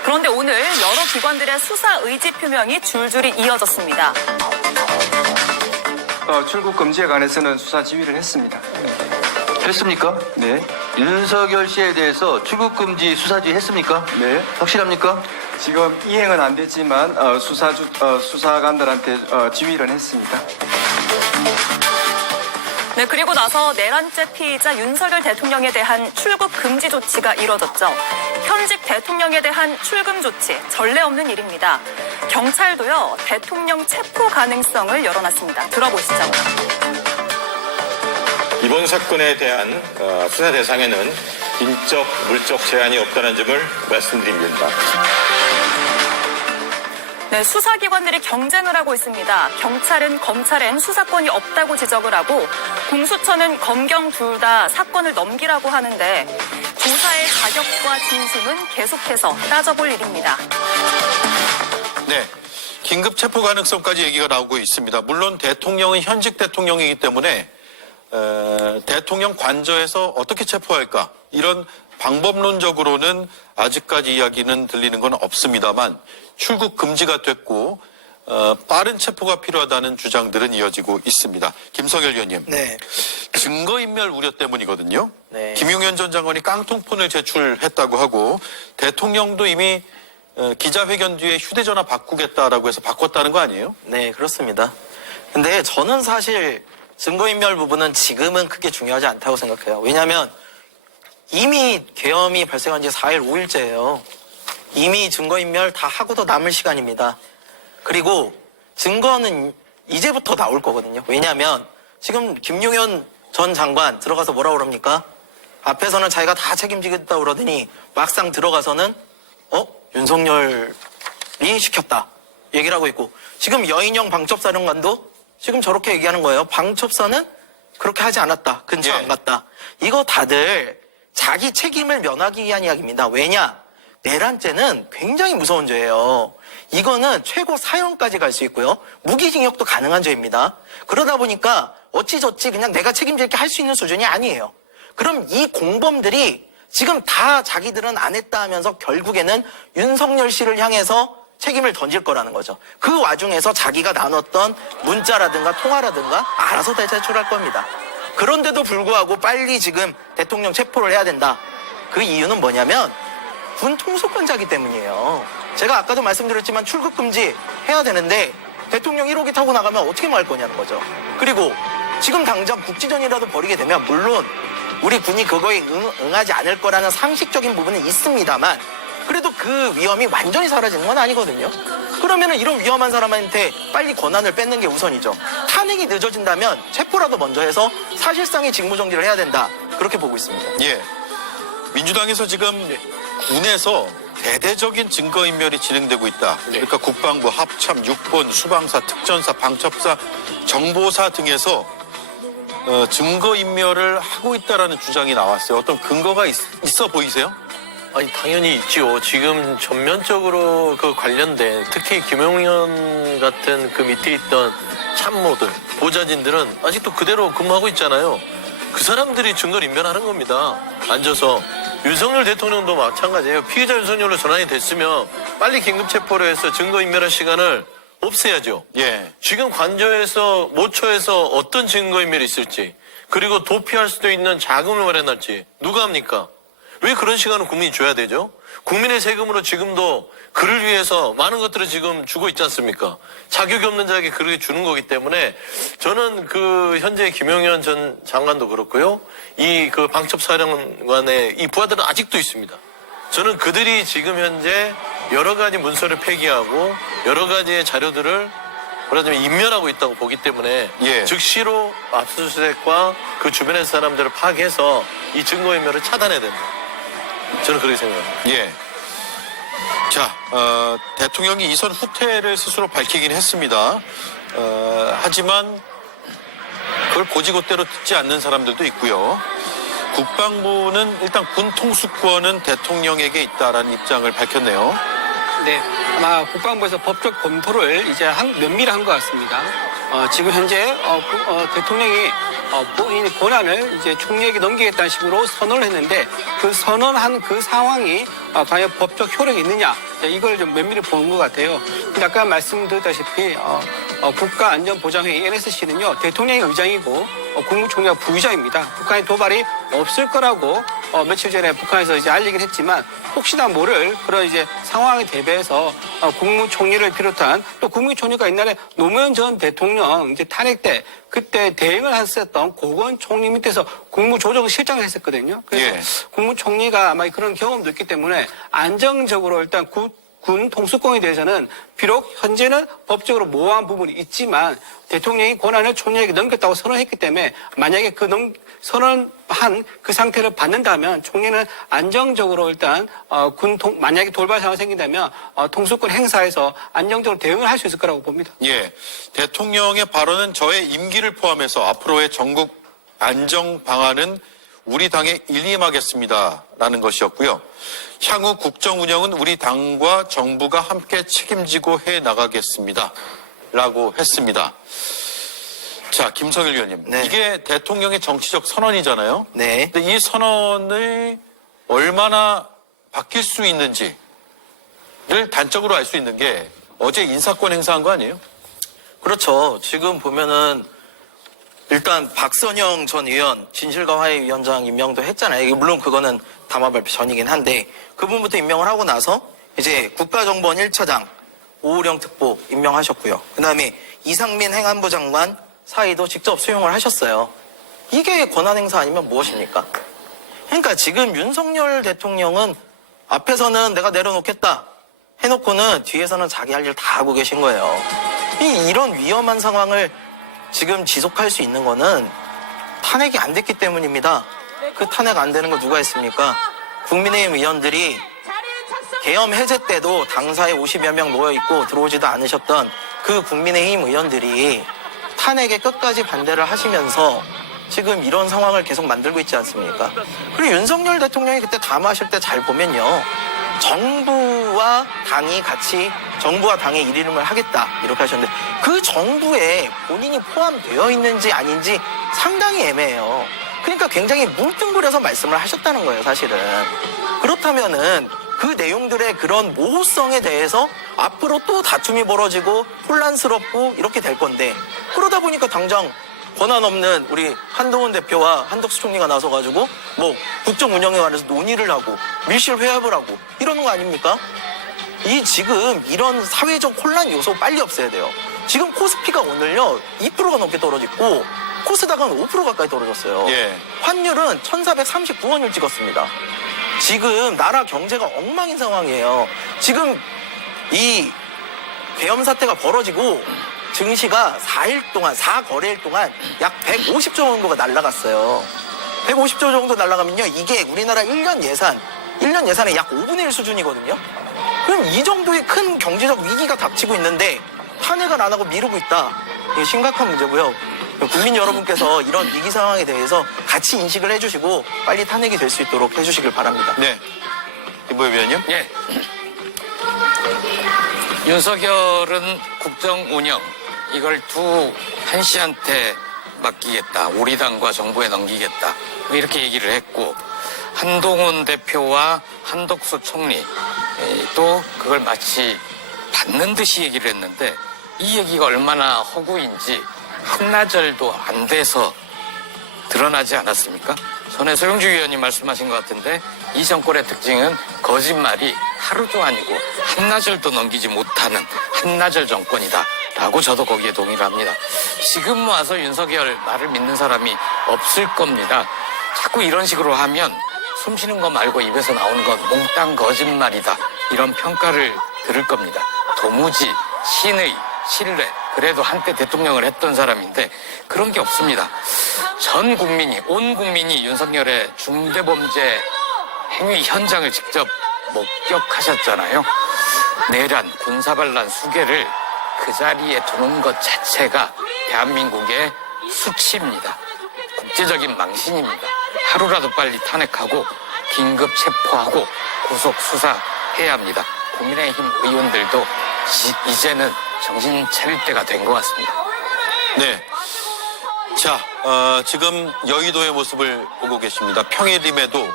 그런데 오늘 여러 기관들의 수사 의지 표명이 줄줄이 이어졌습니다. 출국 금지에 관해서는 수사 지휘를 했습니다. 했습니까? 네. 윤석열 씨에 대해서 출국 금지 수사 지휘 했습니까? 네. 확실합니까? 지금 이행은 안 됐지만 수사관들한테 지휘를 했습니다. 네, 그리고 나서 내란죄 피의자 윤석열 대통령에 대한 출국 금지 조치가 이뤄졌죠. 현직 대통령에 대한 출금 조치, 전례 없는 일입니다. 경찰도요, 대통령 체포 가능성을 열어놨습니다. 들어보시죠. 이번 사건에 대한 수사 대상에는 인적, 물적 제한이 없다는 점을 말씀드립니다. 네, 수사기관들이 경쟁을 하고 있습니다. 경찰은 검찰엔 수사권이 없다고 지적을 하고 공수처는 검경 둘 다 사건을 넘기라고 하는데 조사의 자격과 진심은 계속해서 따져볼 일입니다. 네. 긴급 체포 가능성까지 얘기가 나오고 있습니다. 물론 대통령은 현직 대통령이기 때문에 대통령 관저에서 어떻게 체포할까? 이런 방법론적으로는 아직까지 이야기는 들리는 건 없습니다만 출국 금지가 됐고 빠른 체포가 필요하다는 주장들은 이어지고 있습니다. 김성열 의원님. 네. 증거인멸 우려 때문이거든요. 네. 김용현 전 장관이 깡통폰을 제출했다고 하고 대통령도 이미 기자회견 뒤에 휴대전화 바꾸겠다라고 해서 바꿨다는 거 아니에요? 네, 그렇습니다. 근데 저는 사실 증거인멸 부분은 지금은 크게 중요하지 않다고 생각해요. 왜냐하면 이미 계엄이 발생한 지 4일, 5일째예요. 이미 증거인멸 다 하고도 남을 시간입니다. 그리고 증거는 이제부터 나올 거거든요. 왜냐하면 지금 김용현 전 장관 들어가서 뭐라 그럽니까? 앞에서는 자기가 다 책임지겠다고 그러더니 막상 들어가서는 윤석열이 시켰다 얘기를 하고 있고 지금 여인영 방첩사령관도 지금 저렇게 얘기하는 거예요. 방첩사는 그렇게 하지 않았다. 근처 안 갔다. 이거 다들 자기 책임을 면하기 위한 이야기입니다. 왜냐? 내란죄는 굉장히 무서운 죄예요. 이거는 최고 사형까지 갈 수 있고요. 무기징역도 가능한 죄입니다. 그러다 보니까 어찌저찌 그냥 내가 책임질게 할 수 있는 수준이 아니에요. 그럼 이 공범들이 지금 다 자기들은 안 했다 하면서 결국에는 윤석열 씨를 향해서 책임을 던질 거라는 거죠. 그 와중에서 자기가 나눴던 문자라든가 통화라든가 알아서 대제출할 겁니다. 그런데도 불구하고 빨리 지금 대통령 체포를 해야 된다. 그 이유는 뭐냐면 군 통수권자이기 때문이에요. 제가 아까도 말씀드렸지만 출국 금지 해야 되는데 대통령 1호기 타고 나가면 어떻게 말 거냐는 거죠. 그리고 지금 당장 국지전이라도 벌이게 되면 물론 우리 군이 그거에 응하지 않을 거라는 상식적인 부분은 있습니다만 그래도 그 위험이 완전히 사라지는 건 아니거든요. 그러면은 이런 위험한 사람한테 빨리 권한을 뺏는 게 우선이죠. 탄핵이 늦어진다면 체포라도 먼저 해서 사실상의 직무정지를 해야 된다. 그렇게 보고 있습니다. 예. 민주당에서 지금 군에서 대대적인 증거인멸이 진행되고 있다. 그러니까 국방부, 합참, 육본, 수방사, 특전사, 방첩사, 정보사 등에서 증거인멸을 하고 있다라는 주장이 나왔어요. 어떤 근거가 있어 보이세요? 아니 당연히 있죠. 지금 전면적으로 그 관련된 특히 김용현 같은 그 밑에 있던 참모들, 보좌진들은 아직도 그대로 근무하고 있잖아요. 그 사람들이 증거를 인멸하는 겁니다. 앉아서. 윤석열 대통령도 마찬가지예요. 피의자 윤석열로 전환이 됐으면 빨리 긴급 체포를 해서 증거 인멸할 시간을 없애야죠. 예. 지금 관저에서 모처에서 어떤 증거 인멸이 있을지, 그리고 도피할 수도 있는 자금을 마련할지 누가 합니까? 왜 그런 시간을 국민이 줘야 되죠? 국민의 세금으로 지금도 그를 위해서 많은 것들을 지금 주고 있지 않습니까? 자격이 없는 자에게 그렇게 주는 거기 때문에 저는 그 현재 김용현 전 장관도 그렇고요. 이 그 방첩사령관의 이 부하들은 아직도 있습니다. 저는 그들이 지금 현재 여러 가지 문서를 폐기하고 여러 가지의 자료들을 말하자면 인멸하고 있다고 보기 때문에 예. 즉시로 압수수색과 그 주변의 사람들을 파악해서 이 증거인멸을 차단해야 된다. 저는 그렇게 생각합니다. 예. 자, 대통령이 이선 후퇴를 스스로 밝히긴 했습니다. 하지만 그걸 고지고대로 듣지 않는 사람들도 있고요. 국방부는 일단 군 통수권은 대통령에게 있다라는 입장을 밝혔네요. 네, 아마 국방부에서 법적 검토를 이제 면밀히 한 것 같습니다. 지금 현재 대통령이 본인의 권한을 이제 총리에게 넘기겠다는 식으로 선언을 했는데 그 선언한 그 상황이 과연 법적 효력이 있느냐 이걸 좀 면밀히 보는 것 같아요. 아까 말씀드렸다시피 국가안전보장회의 NSC는요 대통령이 의장이고 국무총리가 부의장입니다. 북한의 도발이 없을 거라고 며칠 전에 북한에서 이제 알리긴 했지만 혹시나 모를 그런 이제 상황에 대비해서 국무총리를 비롯한 또 국무총리가 옛날에 노무현 전 대통령 이제 탄핵 때 그때 대행을 했었던 고건 총리 밑에서 국무조정실장을 했었거든요. 그래서 예. 국무총리가 아마 그런 경험도 있기 때문에 안정적으로 일단 군 통수권에 대해서는 비록 현재는 법적으로 모호한 부분이 있지만 대통령이 권한을 총리에게 넘겼다고 선언했기 때문에 만약에 선언한 그 상태를 받는다면 총리는 안정적으로 일단 만약에 돌발 상황이 생긴다면 통수권 행사에서 안정적으로 대응을 할 수 있을 거라고 봅니다. 예. 대통령의 발언은 저의 임기를 포함해서 앞으로의 전국 안정 방안은 우리 당에 일임하겠습니다라는 것이었고요. 향후 국정 운영은 우리 당과 정부가 함께 책임지고 해 나가겠습니다. 라고 했습니다. 자, 김성일 의원님. 네. 이게 대통령의 정치적 선언이잖아요. 네. 근데 이 선언을 얼마나 바뀔 수 있는지를 단적으로 알 수 있는 게 어제 인사권 행사한 거 아니에요? 그렇죠. 지금 보면은 일단 박선영 전 의원 진실과 화해 위원장 임명도 했잖아요. 물론 그거는 담화 발표 전이긴 한데 그분부터 임명을 하고 나서 이제 국가정보원 1차장 오우령 특보 임명하셨고요. 그다음에 이상민 행안부 장관 사의도 직접 수용을 하셨어요. 이게 권한행사 아니면 무엇입니까? 그러니까 지금 윤석열 대통령은 앞에서는 내가 내려놓겠다 해놓고는 뒤에서는 자기 할 일 다 하고 계신 거예요. 이런 위험한 상황을 지금 지속할 수 있는 거는 탄핵이 안 됐기 때문입니다. 그 탄핵 안 되는 거 누가 했습니까? 국민의힘 의원들이 계엄 해제 때도 당사에 50여 명 모여있고 들어오지도 않으셨던 그 국민의힘 의원들이 탄핵에 끝까지 반대를 하시면서 지금 이런 상황을 계속 만들고 있지 않습니까? 그리고 윤석열 대통령이 그때 담화하실 때 잘 보면요. 정부와 당이 같이 정부와 당의 일임을 하겠다 이렇게 하셨는데 그 정부에 본인이 포함되어 있는지 아닌지 상당히 애매해요. 그러니까 굉장히 뭉뚱그려서 말씀을 하셨다는 거예요, 사실은. 그렇다면은 그 내용들의 그런 모호성에 대해서 앞으로 또 다툼이 벌어지고 혼란스럽고 이렇게 될 건데 그러다 보니까 당장 권한 없는 우리 한동훈 대표와 한덕수 총리가 나서가지고 뭐 국정 운영에 관해서 논의를 하고 밀실 회합을 하고 이러는 거 아닙니까? 지금 이런 사회적 혼란 요소 빨리 없애야 돼요. 지금 코스피가 오늘요 2%가 넘게 떨어졌고 코스닥은 5% 가까이 떨어졌어요. 예. 환율은 1439원을 찍었습니다. 지금 나라 경제가 엉망인 상황이에요. 지금 이 계엄 사태가 벌어지고 증시가 4거래일 동안 약 150조 정도가 날라갔어요. 150조 정도 날라가면요. 이게 우리나라 1년 예산 1년 예산의 약 5분의 1 수준이거든요. 그럼 이 정도의 큰 경제적 위기가 닥치고 있는데 탄핵을 안 하고 미루고 있다. 이게 심각한 문제고요. 국민 여러분께서 이런 위기 상황에 대해서 같이 인식을 해주시고 빨리 탄핵이 될 수 있도록 해주시길 바랍니다. 네. 김보엽 위원님. 예. 윤석열은 국정 운영 이걸 한 씨한테 맡기겠다. 우리 당과 정부에 넘기겠다. 이렇게 얘기를 했고 한동훈 대표와 한덕수 총리 또 그걸 마치 받는 듯이 얘기를 했는데 이 얘기가 얼마나 허구인지 한나절도 안 돼서 드러나지 않았습니까? 전에 소영주 위원님 말씀하신 것 같은데 이 정권의 특징은 거짓말이 하루도 아니고 한나절도 넘기지 못하는 한나절 정권이다 라고 저도 거기에 동의를 합니다. 지금 와서 윤석열 말을 믿는 사람이 없을 겁니다. 자꾸 이런 식으로 하면 숨 쉬는 거 말고 입에서 나오는 건 몽땅 거짓말이다 이런 평가를 들을 겁니다. 도무지 신의 신뢰 그래도 한때 대통령을 했던 사람인데 그런 게 없습니다. 전 국민이 온 국민이 윤석열의 중대범죄 행위 현장을 직접 목격하셨잖아요. 내란 군사반란 수개를 그 자리에 두는 것 자체가 대한민국의 수치입니다. 국제적인 망신입니다. 하루라도 빨리 탄핵하고 긴급 체포하고 구속 수사해야 합니다. 국민의힘 의원들도 이제는 정신 차릴 때가 된 것 같습니다. 네. 자, 지금 여의도의 모습을 보고 계십니다. 평일임에도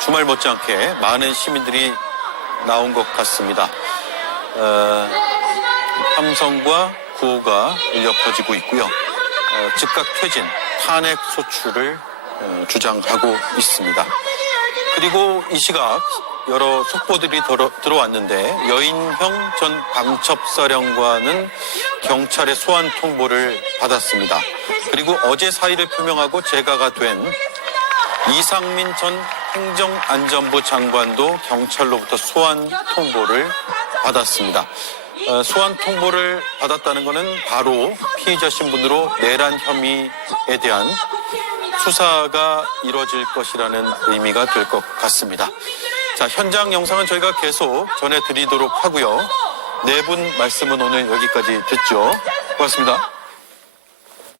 주말 못지않게 많은 시민들이 나온 것 같습니다. 함성과 구호가 울려 퍼지고 있고요. 즉각 퇴진, 탄핵 소추를 주장하고 있습니다. 그리고 이 시각 여러 속보들이 들어왔는데 여인형 전 감첩사령관은 경찰의 소환 통보를 받았습니다. 그리고 어제 사의를 표명하고 재가가 된 이상민 전 행정안전부 장관도 경찰로부터 소환 통보를 받았습니다. 소환 통보를 받았다는 것은 바로 피의자 신분으로 내란 혐의에 대한 수사가 이루어질 것이라는 의미가 될 것 같습니다. 자, 현장 영상은 저희가 계속 전해드리도록 하고요. 네 분 말씀은 오늘 여기까지 듣죠. 고맙습니다.